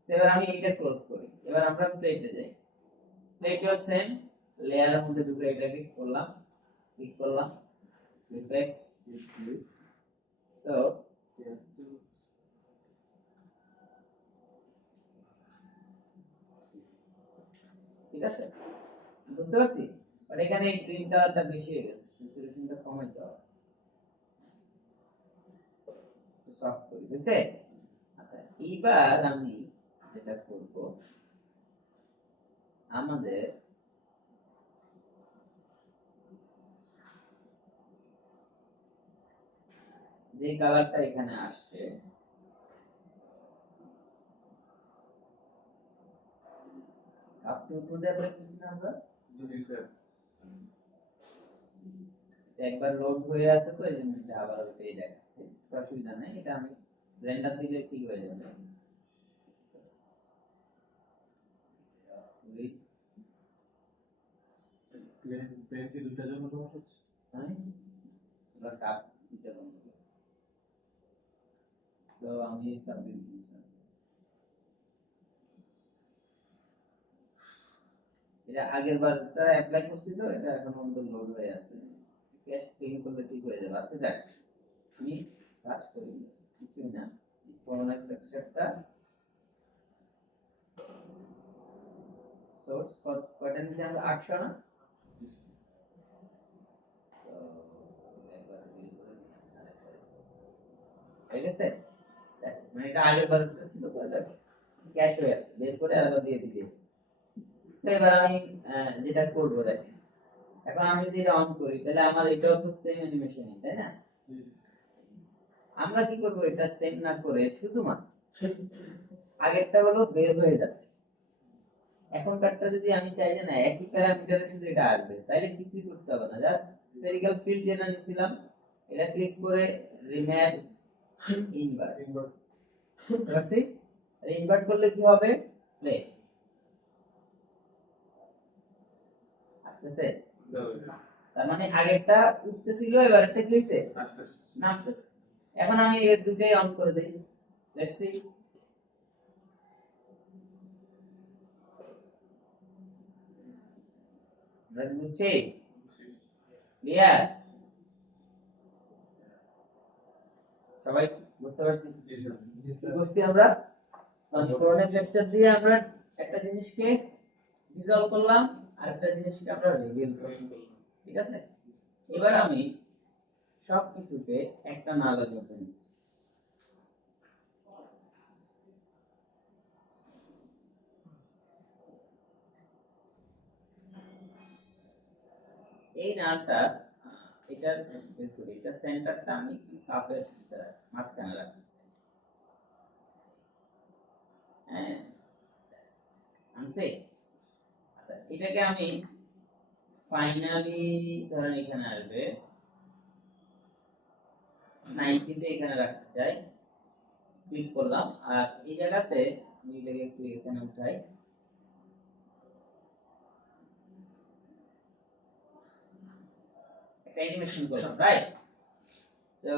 এবার আমি এটা ক্লোজ করি। এবার আমরা প্লেটে যাই। প্লেটেও সেম, লেয়ারের মধ্যে ঢুকে এটাকে করলাম, ক্লিক করলাম, ইফেক্টস, সো ঠিক আছে, বুঝতে পারছি। বাট এখানে গ্রিন কালারটা বেশি হয়ে গেছে, স্যাচুরেশনটা কমাইতে হবে, তো সফট করি, বুঝছে? আচ্ছা, এইবার আমি যেটা করব, আমাদের যে কালারটা এখানে আসছে, আপনি উপরে আমরা কিছু না, আমরা একবার লোড হয়ে আছে তো এই জন্য এটা আবার ওইটাই দেখাচ্ছে, অসুবিধা নাই, এটা আমি রেন্ডার দিলে ঠিক হয়ে যাবে। দুইটার জন্য সমস্যা হচ্ছে। হ্যাঁ, এবার কাট দিতে বন্ধ করি। তো আমি সাবমিট দিয়েছিলাম, এটা আগের বারটা অ্যাপ্লাই করছি তো, এটা এখন পর্যন্ত লোড হয়ে আছে, ক্যাশ ক্লিন করলে ঠিক হয়ে যাবে। আচ্ছা যাক, আমি কাজ করি কিছুই না, করোনা টেক্সচারটা সোর্স কয়টা নিচে আমরা 800 না, তো একবার ডিল করে ঠিক আছে। মানে এটা আগের বারটা ছিল তো, এটা ক্যাশ হয়ে আছে, বের করে আবার দিয়ে দিই। তো এবার আমি যেটা করব দেখেন, এখন আমি যদি এটা অন করি তাহলে আমার এটাও তো সেম অ্যানিমেশনই, তাই না? আমরা কি করব, এটা সেভ না করে শুধুমাত্র আগেরটা হলো বের হয়ে যাচ্ছে, এখনকারটা যদি আমি চাই যে না একই প্যারামিটারে শুধু এটা আসবে, তাহলে কিছুই করতে হবে না, জাস্ট স্ফেরিক্যাল ফিল্ড যেটা নিছিলাম এটা ক্লিক করে রিম্যাপ ইনভার্ট করছি। ইনভার্ট করলে কি হবে, প্লে আসতেছে, তার মানে আগেরটা উঠতেছিল, এবারটা কি হইছে, নামতেছে। এখন আমি এই দুটাই অন করে দেই, লেটস সি। বুঝছি, ক্লিয়ার, সবাই বুঝতে পারছি? কি করছি আমরা, কোঅর্ডিনেট লেকচার দিয়ে আমরা একটা জিনিসকে রিজলভ করলাম, আরেকটা জিনিসকে আমরা রিভিল করলাম, ঠিক আছে। এবার আমি সবকিছুকে একটা নালের মধ্যে নিচ্ছি, এই নালটা, এটা বের করি, এটা সেন্টারটা আমি কাপের মাঝখানে রাখি, হ্যাঁ আনছি। আচ্ছা, এটাকে আমি ফাইনালি ধরেন এখানে আসবে 90 তে এখানে রাখতে চাই, ক্লিক করলাম আর এই জায়গাতে আমি এটাকে একটু এখানে উঠাই, একটা অ্যানিমেশন করলাম, রাইট? সো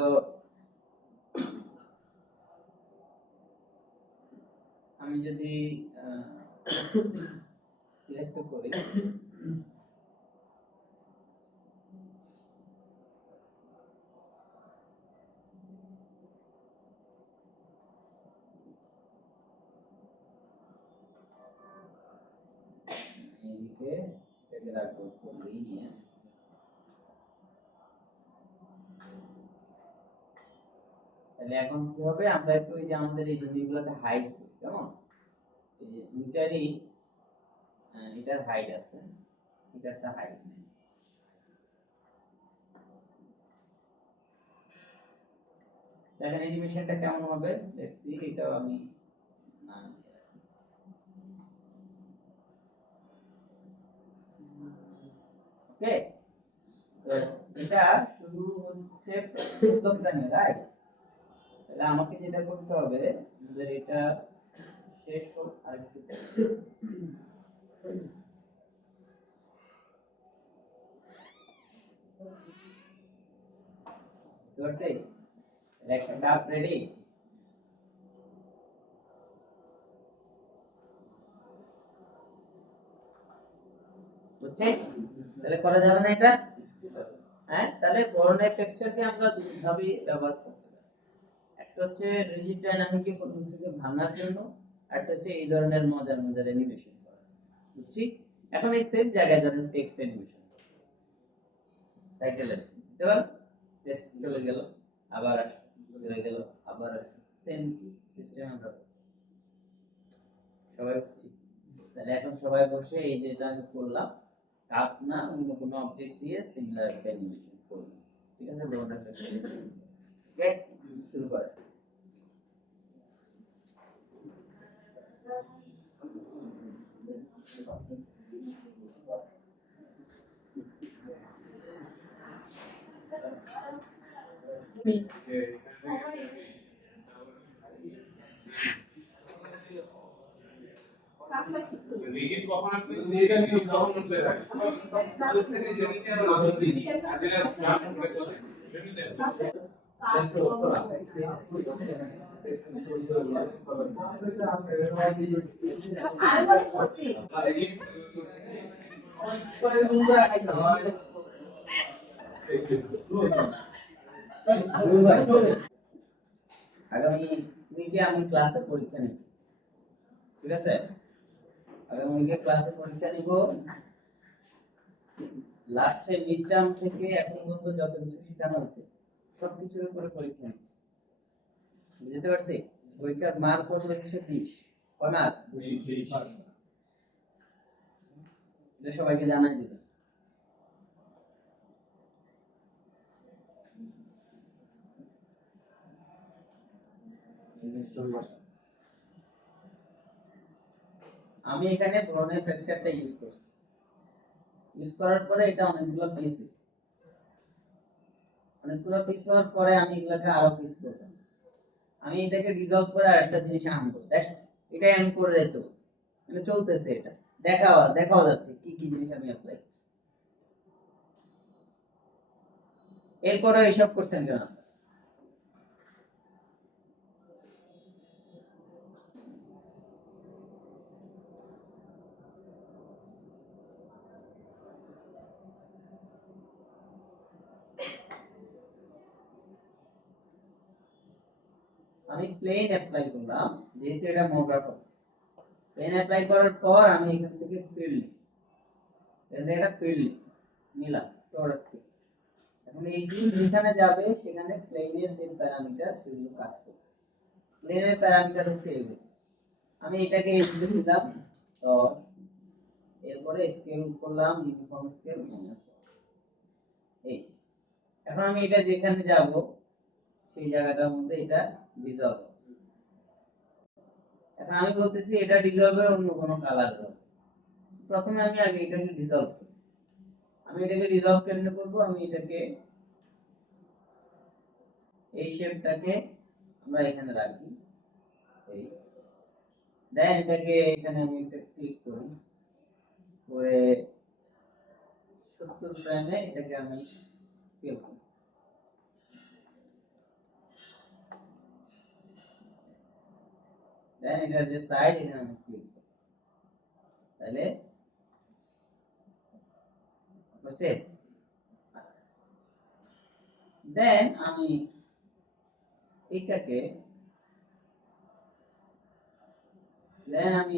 আমি যদি সিলেক্ট করি, এদিকে এটাকে রাখবো লিনিয়ার। তাহলে এখন কি হবে, আমরা একটু এই যে আমাদের এই জিনিসগুলোকে হাইড করি, কেমন? এই যে দুইটারই এটার হাইট আছে, এটারটা হাইট নেই। দেখেন অ্যানিমেশনটা কেমন হবে, লেটস সি। এটাও আমি নাম দিয়ে রাখি। ওকে, তো এটা শুরু হচ্ছে প্রথমটা নিয়ে, রাইট? তাহলে আমাকে যেটা করতে হবে, আমাদের এটা শেষ হোক আর একটু ধরছে একটা গ্রাফ রেডি। বুঝছে? তাহলে করা যাবে না এটা? হ্যাঁ, তাহলে বর্ণের টেক্সচারকে আমরা দুইভাবে ব্যবহার করতে পারি। একটা হচ্ছে রিজিড ডাইনামিকে পদ্ধতিকে ভাঙার জন্য, একটা হচ্ছে এই ধরনের মজার মজার অ্যানিমেশন করা। বুঝছি? এখন এই সেম জায়গায় ধরেন টেক্সট অ্যানিমেশন, টাইটেল আছে, বুঝতে পারো? টেক্সট চলে গেল, আবার আসে, চলে গেল, আবার আসে, সেম সিস্টেম আমরা সবাই বুঝছি। তাহলে এখন সবাই বসে এই যেটা আমি করলাম, কাপ না অন্য কোনো অবজেক্ট দিয়ে সিমিলার একটা অ্যানিমেশন করব। ঠিক আছে, বর্ণটা ওকে, শুরু করে। রিজিড কখন আপনি এটা নিয়ে কখন উঠবে থাকে তাহলে থেকে জেনেছে আর আজের ক্লাস করে করে আগামী উইকে আমি ক্লাসে পরীক্ষা নিব, ঠিক আছে? আগামী উইকে ক্লাসে পরীক্ষা নিব। লাস্টে মিড টার্ম থেকে এখন পর্যন্ত যত কিছু শেখানো হয়েছে সবকিছুর উপরে পরীক্ষা নিব, বুঝতে পারছি? পরীক্ষার মার্ক হচ্ছে 20। কয় মার্ক? 20। এটা সবাইকে জানাই দিবেন। আমি এখানে ব্রনের ফ্র্যাকচারটা ইউজ করছি, ইউজ করার পরে এটা অনেকগুলো পিস হয়েছে। অনেকগুলো পিস হওয়ার পরে আমি এগুলোকে আরো পিস করলাম। আমি এটাকে রিজলভ করে আরেকটা জিনিস আনবো, দ্যাটস এটাই আমি করে যেতে বলছি, মানে চলতেছে এটা, দেখাও যাচ্ছে কি কি জিনিস আমি অ্যাপ্লাই। এরপরে এইসব করছেন কেন? আমি প্লেন অ্যাপ্লাই করলাম, যেহেতু এটা মগার পথ। প্লেন অ্যাপ্লাই করার পর আমি এখান থেকে ফিল্ড এটা ফিল্ড নিলাম টরাসকে। এখন এই ফিল্ড যেখানে যাবে সেখানে প্লেনের যে প্যারামিটার সেগুলো কাজ করবে। প্লেনের প্যারামিটার হচ্ছে এগুলো। আমি এটাকে এগুলো দিলাম, তো এরপরে স্কেল করলাম ইউনিফর্ম স্কেল মাইনাস এই। এখন আমি এটা যেখানে যাব সেই জায়গাটার মধ্যে এটা ডিসলভ। এখন আমি বলতেছি এটা ডিসলভ হয়ে অন্য কোনো কালার হবে। প্রথমে আমি আগে এটাকে ডিসলভ করি। আমি এটাকে ডিসলভ কেমনে করব? আমি এটাকে এই শেপটাকে আমরা এখানে রাখি, এই দেন এটাকে এখানে আমি একটা ক্লিক করি, করে 70 ফ্রেমে এটাকে আমি স্কেল করি। দেন এটার যে সাইজ এখানে আমি ক্লিক করি, তাহলে বুঝছে। দেন আমি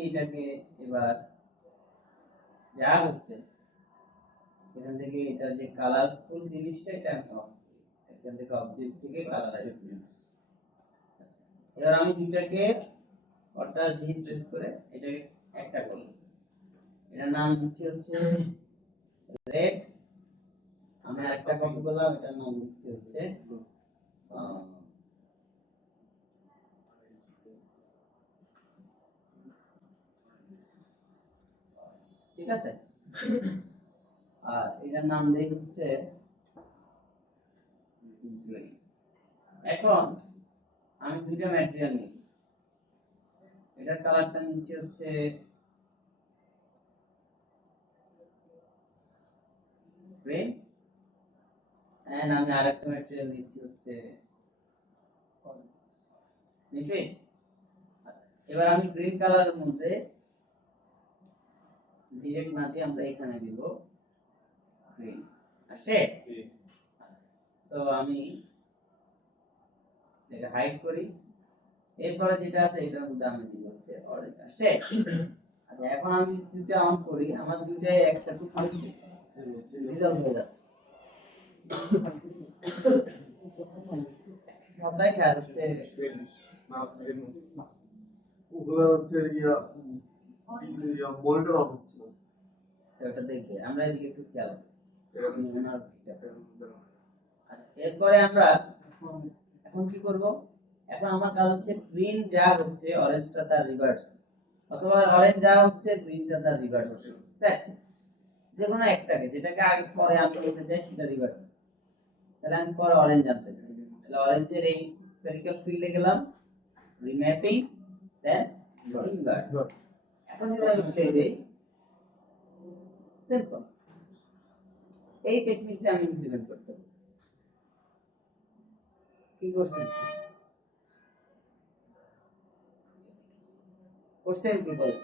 এটাকে এবার যা হচ্ছে এখান থেকে এটার যে কালারফুল জিনিসটা এটা আমি অফ করি, এখান থেকে অবজেক্ট থেকে কালার আসবে। এবার আমি দুইটাকে অর্থাৎ জি প্রেস করে এটাকে একটা করলাম, এটার নাম দিচ্ছি হচ্ছে রেড। আমি আরেকটা কপি করলাম, এটার নাম দিচ্ছি হচ্ছে ঠিক আছে, আর এটার নাম দেই হচ্ছে গ্রিন। এখন আমি দুইটা ম্যাটেরিয়াল নিই, এটার কালারটা নিচে হচ্ছে গ্রিন, এন্ড আমি আরেকটা ম্যাটেরিয়াল নিচ্ছি হচ্ছে নিচে। আচ্ছা, এবার আমি গ্রিন কালারের মধ্যে ডিরেক্ট না দিয়ে আমরা এখানে দিব গ্রিন, আসছে। তো আমি এটা হাইড করি, এরপরে যেটা আছে এটার মধ্যে আমি দিব হচ্ছে অরেঞ্জ, আসছে। আচ্ছা, এখন আমি দুটো অন করি, আমার দুটোই একসাথে হচ্ছে, রেজাল্ট হয়ে যাচ্ছে। সবটাই শেয়ার হচ্ছে, ওগুলো হচ্ছে মনিটর অন হচ্ছে না। সেটা দেখবে, আমরা এদিকে একটু খেয়াল করি। আচ্ছা, এরপরে আমরা এখন কি করব, এখন আমার কাজ হচ্ছে গ্রিন যা হচ্ছে অরেঞ্জটা তার রিভার্স, অথবা অরেঞ্জ যা হচ্ছে গ্রিনটা তার রিভার্স, ব্যাস। যে কোনো একটাকে, যেটাকে আগে পরে আনতে বলতে চাই সেটা রিভার্স। তাহলে আমি পরে অরেঞ্জ আনতে চাই, তাহলে অরেঞ্জের এই স্ফেরিক্যাল ফিল্ডে গেলাম, রিম্যাপিং, দেন রিভার্স। এখন যদি আমি প্লে দেই, সিম্পল এই টেকনিকটা আমি ইমপ্লিমেন্ট করতে পারি। কি করছেন কি বলেন?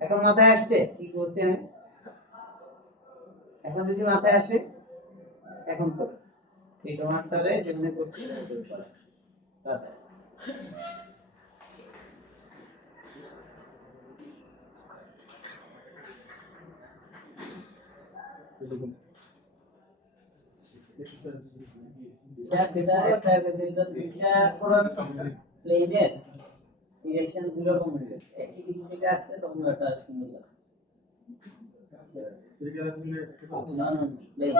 এখন মাথায় আসছে কি করছি আমি? এখন যদি মাথায় আসে, এখন করো এই ডোনারটারে যেমনি করছি তাতে এটা একটা দুইটা প্লেনের ডিরেকশন গুলো কম হয়ে গেছে, একই দিক থেকে আসলে তখন এটা সুন্দর লাগে। না না প্লেন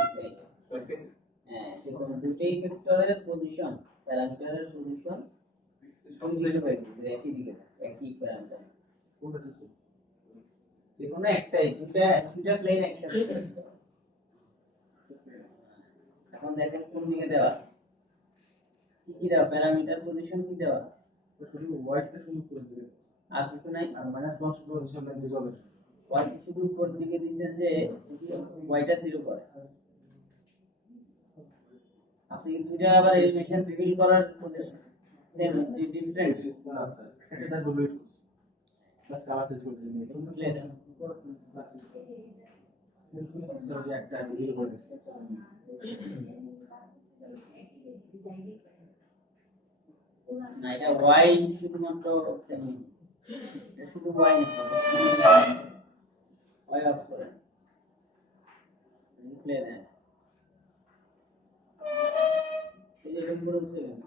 হ্যাঁ, দেখুন দুটেই ভেক্টরের পজিশন, প্যারামিটারের পজিশন সংযোজিত হয়ে গেছে একই দিকে, একই প্যারামিটার। যেকোনো একটাই, দুটা প্লেন একসাথে। এখন দেখেন কোন দিকে দেওয়া, কি কি দেওয়া, প্যারামিটার পজিশন কি দেওয়া, শুধু হোয়াইটটা শুধু করে দিবে, আর কিছু নাই। আর -10 পজিশন দিয়ে যাবে। হোয়াইট শুধু উপর দিকে দিয়েছেন যে হোয়াইটটা 0 করে। আপনি দুইটা আবার এলিমেশন রিভিল করার পজিশন সেম ডিফারেন্ট না স্যার, এটা বলি বাস কালার চেঞ্জ করে দিন। একটা রিভিল করে দিচ্ছি। না এটা ওয়াই শুধুমাত্র দেখুন, এটা শুধু ওয়াই না, ওয়াই অফ করে প্লে দেন, এই যে রুম করে বসে গেল,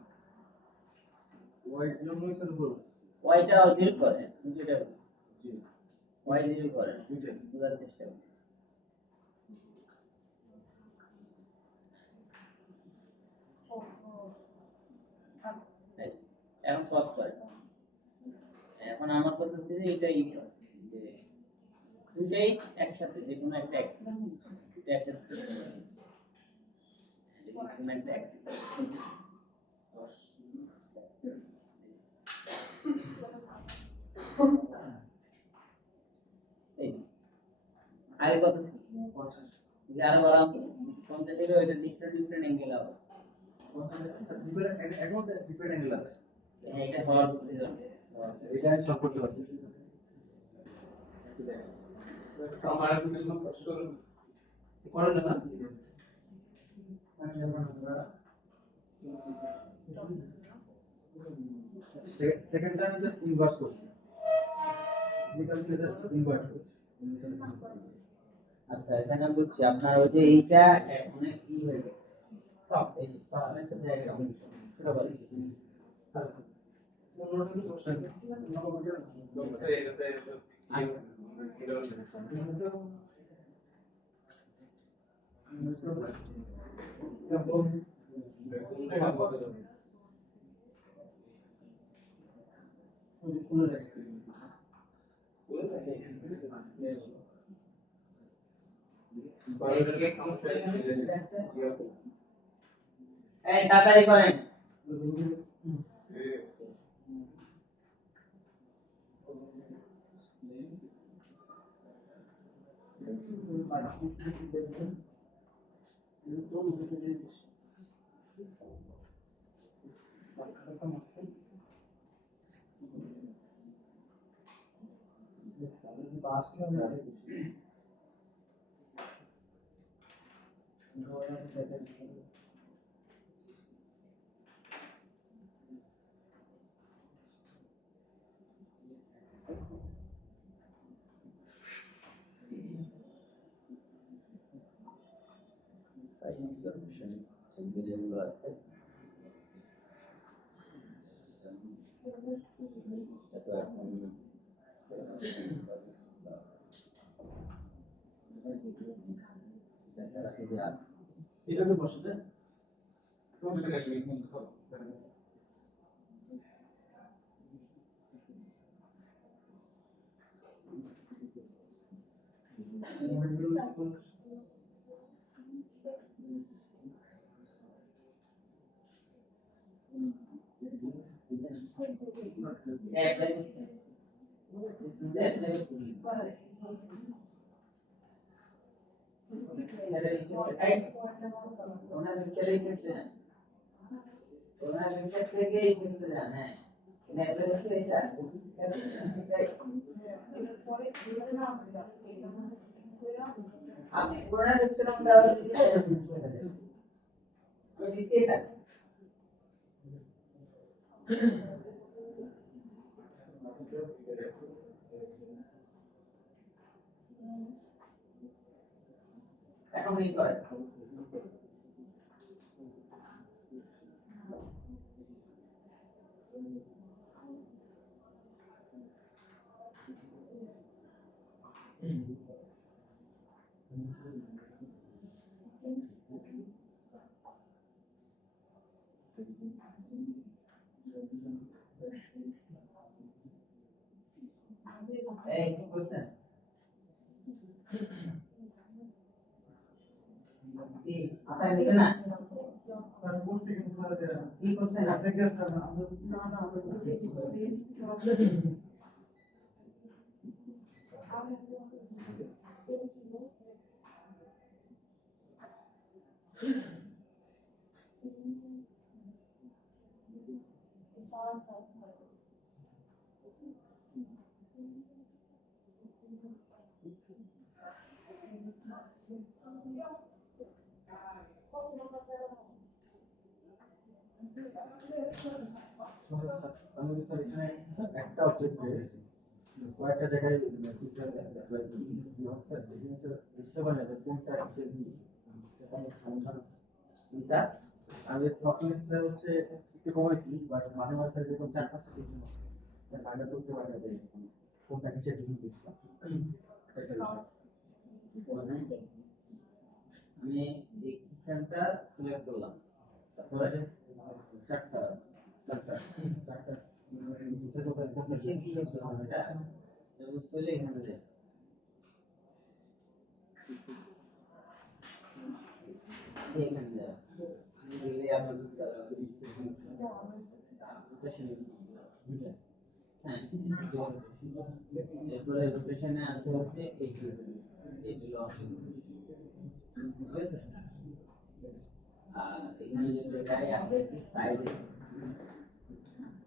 হোয়াইট জন্য স্যার বল ওয়াইটা 0 করে, দুইটা জি ওয়াই 0 করে, দুইটা বোঝার চেষ্টা করুন। এখন পজ করে, এখন আমার কথা হচ্ছে যে এটাই যে দুইটাই একসাথে, যে কোনো একটা অ্যাক্সিস increment x এই আগে কত ছিল 50 যার বলা 50 থেকে ওইটা ডিফারেন্ট অ্যাঙ্গেল হবে এখন ডিফারেন্ট অ্যাঙ্গেল আছে এটা হওয়ার এটা আমি সলভ করতে পারছি আমার মিনিমাম কষ্ট করেন না সেকেন্ড টাইম জাস্ট ইনভার্স করছি বিকজ জাস্ট ইনভার্ট করছি আচ্ছা এখানে আমি বলছি আপনার ওই যে এইটা অনেক কি হয়ে গেছে সব এই সফটনেস এর জায়গা অনেক ছোট করে এই তাড়াতাড়ি করেন যেগুলো আছে এটাকে বসাতে অ্যাপ্লাই করছেন অ্যাপ্লাই করছেন ওনার ভিতরেই করছে ওনার ভিতর থেকেই করতে যান হ্যাঁ অ্যাপ্লাই করছে এটা আপনি পুরোনো রেজিস্ট্রেশন দেওয়ার আমি দিছি এটা এখন এই করে এই কি করছেন কি আসাই দিবে না স্যার বলছি কিন্তু স্যার কি করছেন আপনি কি স্যার আমি স্যার এখানে একটা অবজেক্ট পেয়েছি কয়েকটা জায়গায় টিচার অ্যাপ্লাই করি স্যার এখানে স্যার বুঝতে পারি না যে কোনটা হচ্ছে সমস্যা কোনটা আমি সফটনেসটা হচ্ছে একটু কমাইছি বাট মাঝে মাঝে স্যার যখন 4-5টা টিচার ফাইন্ড আউট করতে পারি না যে কোনটা কিসের জন্য দিচ্ছিলাম একটা বিষয় আমি এইখানটা সিলেক্ট করলাম তারপরে চারটা বুঝতে কোথায় কোনটা কিসের কি করতে হবে এটা বুঝতে হলে এখানে যাই এখানে যাবে দিলে আমরা হ্যাঁ এরপরে রোটেশনে আসতে হচ্ছে এইটি লস ঠিক আছে আর এখানে যদি যাই আপনি কি সাইডে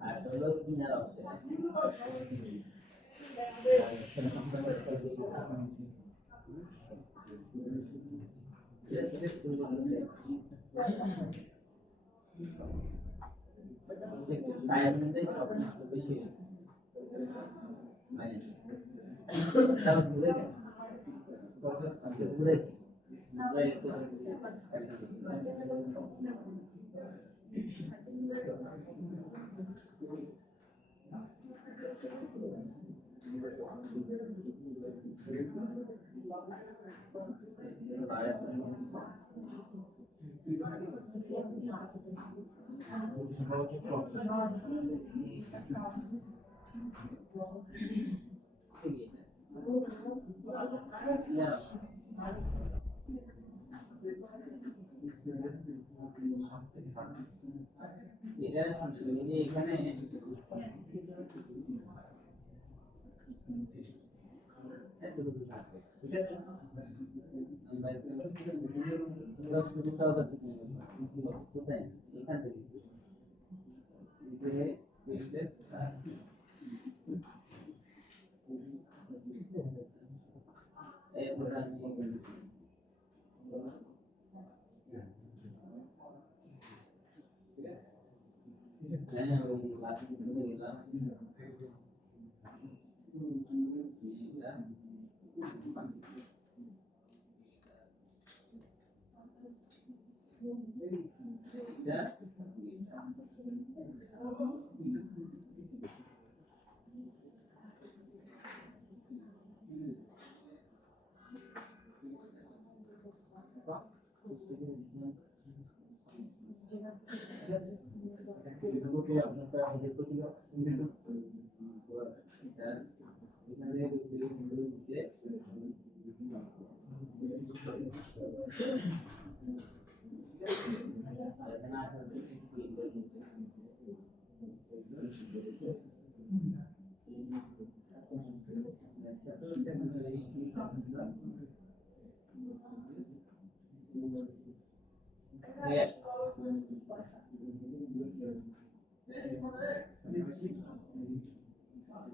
আর হলো ইনার অপশন আছে সাইড অনুযায়ী সব কিছু বেশি মানে তাও ঘুরে গেল ঘুরেছি এখানে ঠিক আছে কোথায় এখান থেকে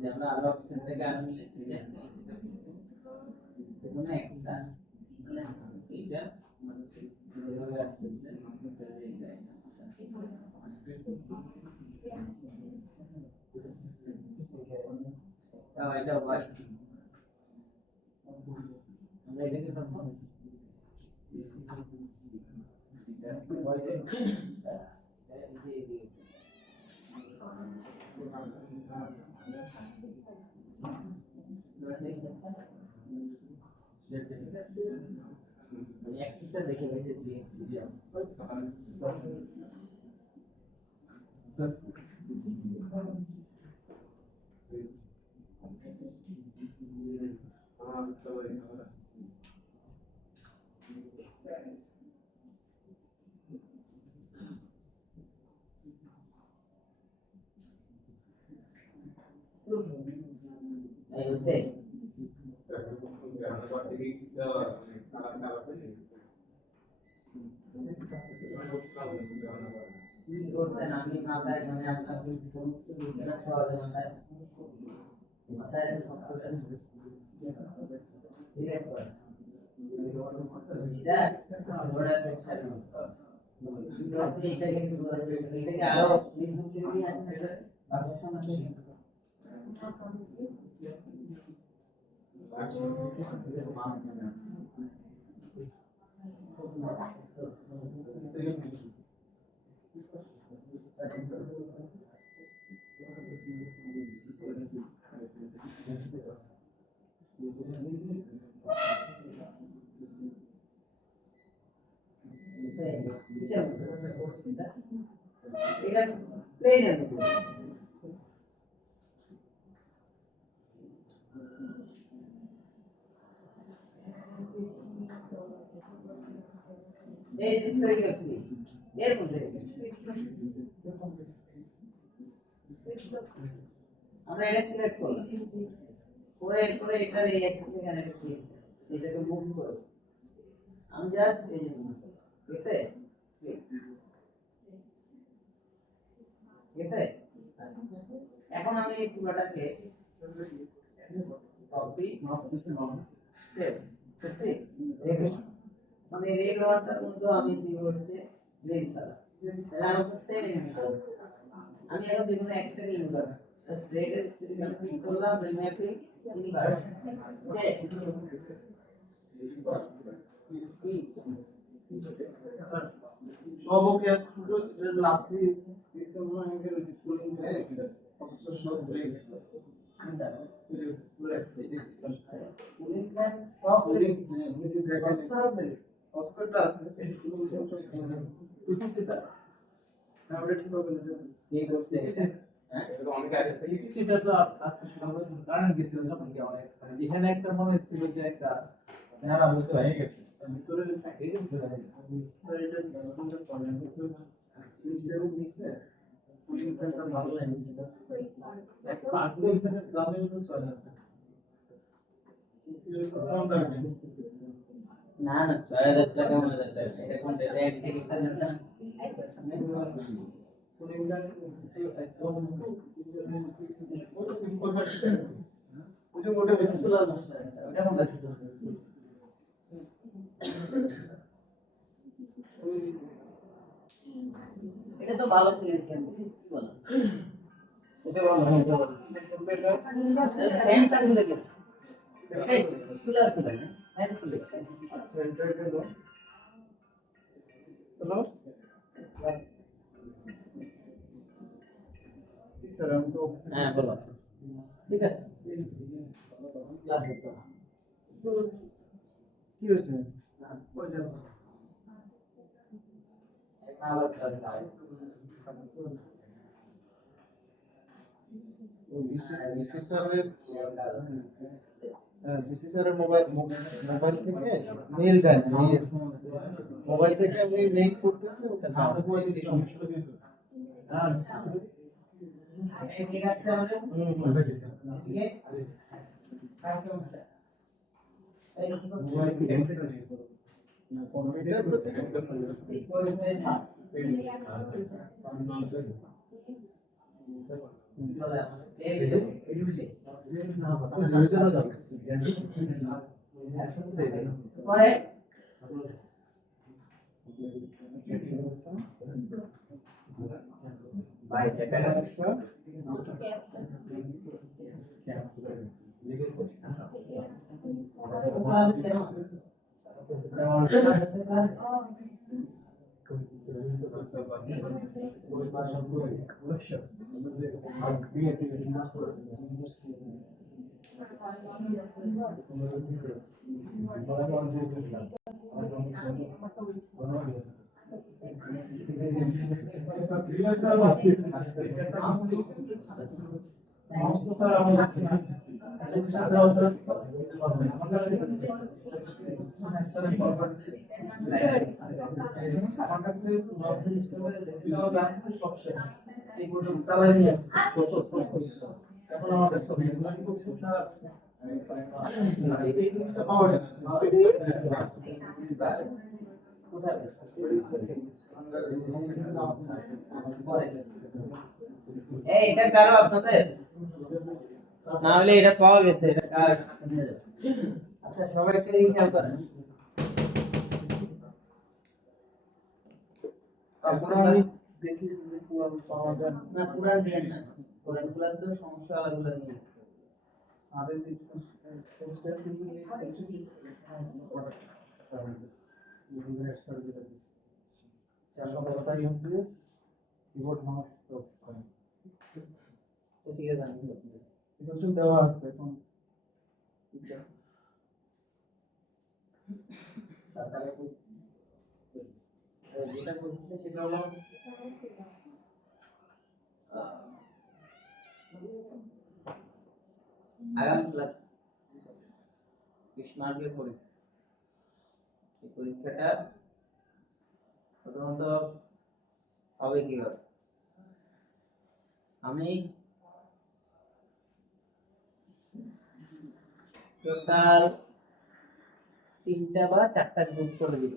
আমরা আরো অপশন থেকে আরো লিখতে যাই এখানে একটা এটা এভাবে আসছে তাও এটা বাস আমরা এটাকে সব एक्सिस्टा देखे बैठे थी एक्सिस्टा I would say করছেন আমি মাথায় মানে আপনার সমস্ত বিজ্ঞান সহজে মাথায় মাথায় শক্ত করে ঠিক আছে এটা বড় একটা এটা কিন্তু এটাকে আরো সিম্পল করে নিয়ে আসলে এটা ভাষার সাথে এটা প্লেন আছে এই ডিসপ্লে কি এর মধ্যে আমরা এটা সিলেক্ট করলাম পরে এরপরে এটার এই অ্যাক্সেস এখানে ক্লিক এটাকে মুভ করব আমি জাস্ট এই যে মুভ করব ঠিক আছে ঠিক আছে এখন আমি এই পুরোটাকে কপি সেভ করতে মানে রেড ওয়াটার মধ্যে আমি দিব হচ্ছে রেড কালার তাহলে আমার তো সেম ইমেজ আমি এখন যেকোনো একটা নিয়ে নিব জাস্ট রেড এর স্পেসিফিক ক্লিক করলাম রিম্যাপিং ইউনিভার্স সব ওকে আছে শুধু লাভছি ডিসেম্বর এর কুলিং প্রসেসর সব ব্রেক কুলিং ফ্যান সব কুলিং নিচে দেখেন সব প্রসেসরটা আছে কুলিং সব সেটা আমরা ঠিক হবে না এই করছে হ্যাঁ এটা তো অনেক আছে সেটা তো আজকে শুরু হয়েছে কারণ গেছিল যখন কি অনেক মানে যেখানে একটা মনে হচ্ছিল যে একটা না না বুঝতে হয়ে গেছে ভিতরে এই যে স্যার এটা ডিসপ্লেটা প্রবলেম হচ্ছে ইনস্টেবল নিছে কুলিং ফ্যানটা ভালো লাগে স্মার্ট ফোনের দাম হলো 6000 কম দামে না না 6000 টাকা মনে হয় এটা কোন ডেটা এসে কি কাজ না কুলিং ফ্যান একদম ওটা মোটা বেশি ওটা কোন ডেটা এটা তো ভালো ক্লিয়ার কেন কি বলেন এটা ভালো হয় এটা ফ্যানটা খুলে গেছে এই খুলে ফ্যান খুলে আচ্ছা এটা হলো হ্যালো স্যার আমি তো অফিসে হ্যাঁ বলো ঠিক আছে লাগবে তো কি হয়েছে ওই যে আবার কাজ দাও বিসি স্যারের বিসি স্যারের মোবাইল থেকে মেইল দেন মোবাইল থেকে আমি মেইল করতেছি ওটা জানতে পারি এই সমস্যাটা কিন্তু ঠিক আছে তাহলে এদিকে এই মোবাইল থেকে কম্পিউটার পরে স্যার আমার কাছে আমার কাছে চালাই নিয়ে এখন আমার কাছে এই জিনিসটা পাওয়া গেছে এই এটা কারো আপনাদের না হলে এটা পাওয়া গেছে এটা কার আচ্ছা সবাই একটু দেখে খেয়াল করেন তারপরে আমি দেখি যদি পুরো পাওয়া যায় না পুরান দিয়ে না পুরান গুলা তো সমস্যা আলাদা নিয়ে সাড়ে কিবোর্ড মাউস তো ঠিক আছে আমি এটা দেওয়া আছে এখন যেটা করতেছে সেটা হলো আগামী ক্লাস 20 মার্কের পরীক্ষা এই পরীক্ষাটা প্রথমত হবে কিভাবে, আমি টোটাল 3টা বা 4টা গ্রুপ করে দিব,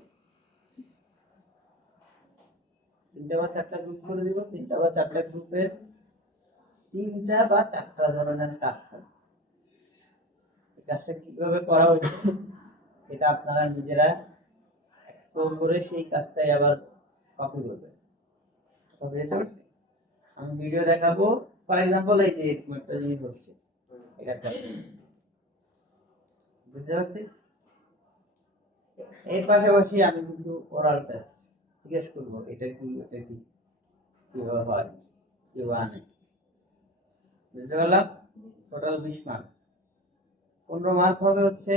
3টা বা 4টা গ্রুপ করে দিব। 3টা বা 4টা গ্রুপের 3টা বা 4টা ধরনের কাজ থাকবে। এই কাজটা কিভাবে করা হয়েছে এটা আপনারা নিজেরা এক্সপ্লোর করে সেই কাজটাই আবার কপি করবেন। বুঝতে পারছি? আমি ভিডিও দেখাবো, ফর এক্সাম্পল এই যে এরকম একটা জিনিস হচ্ছে, এটা একটা, বুঝতে পারছি? এর পাশাপাশি আমি কিন্তু ওরাল টেস্ট জিজ্ঞেস করবো, এটা কি এটা কি, কিভাবে হয়, কিভাবে আনে। বুঝতে পারলাম? Total 20 mark. 15 মার্ক হবে হচ্ছে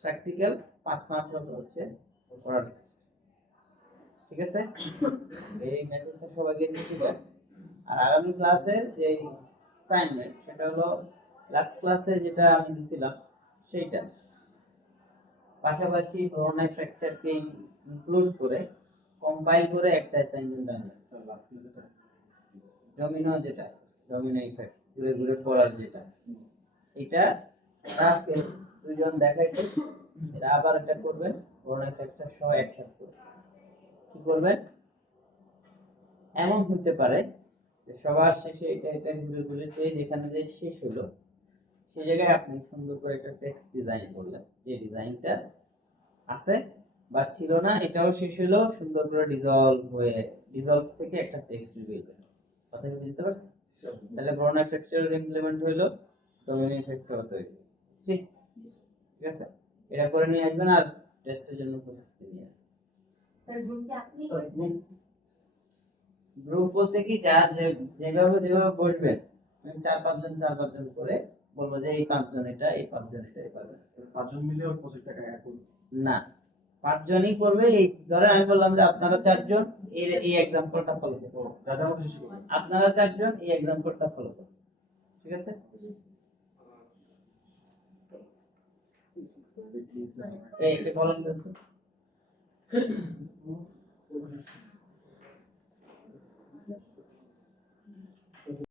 প্র্যাকটিক্যাল, 5 মার্ক হবে হচ্ছে ওরাল টেস্ট। ঠিক আছে? এই মেসেজটা সবাইকে দিয়ে দিবেন। আর আগামী ক্লাসের যে অ্যাসাইনমেন্ট সেটা হলো লাস্ট ক্লাসে যেটা আমি দিছিলাম সেইটা, পাশাপাশি ভরনাই ফ্র্যাকচারকে ইনক্লুড করে কম্পাইল করে একটা অ্যাসাইনমেন্ট আনবে। স্যার লাস্ট যেটা যেটা ডমিনো ইফেক্ট ঘুরে ঘুরে পড়ার যেটা, এটা আজকে দুইজন দেখাইছে, এটা আবার এটা করবেন, ভরনাই ফ্র্যাকচার সহ একসাথে করবেন। কি করবেন? এমন হতে পারে যে সবার শেষে এটা এটা ঘুরে ঘুরে চেয়ে যেখানে যে শেষ হলো সেই জায়গায় আপনি সুন্দর করে একটা টেক্সট ডিজাইন করলেন, যে ডিজাইনটা আছে বা ছিল না এটাও শেষ হলো, সুন্দর করে ডিজলভ থেকে একটা টেক্সট বের হলো। কথা কি বুঝতে পারছেন? তাহলে ব্রোনা ফ্র্যাকচারের ইমপ্লিমেন্ট হলো, ডোমিনো ইফেক্ট তৈরি। ঠিক আছে, এটা করে নিয়ে আসবেন আর টেস্টের জন্য প্রস্তুতি নিয়ে আসবেন। স্যার গ্রুপকে আপনি গ্রুপ বলতে কি যা যেভাবে বসবেন, আমি 4-5 জন করে বলবো যে এই 5 জন এটা, এই 5 জন এটা, এই 5 জন এটা। 5 জন মিলে ওই প্রজেক্টটা এক করবে। না, 5 জনই করবে। এই ধরেন আমি বললাম যে আপনারা 4 জন এই এক্সাম্পলটা ফলো করুন, যা যা আমাদের শেষ করবে। আপনারা 4 জন এই এক্সাম্পলটা ফলো করুন। ঠিক আছে? এই বলেন তো।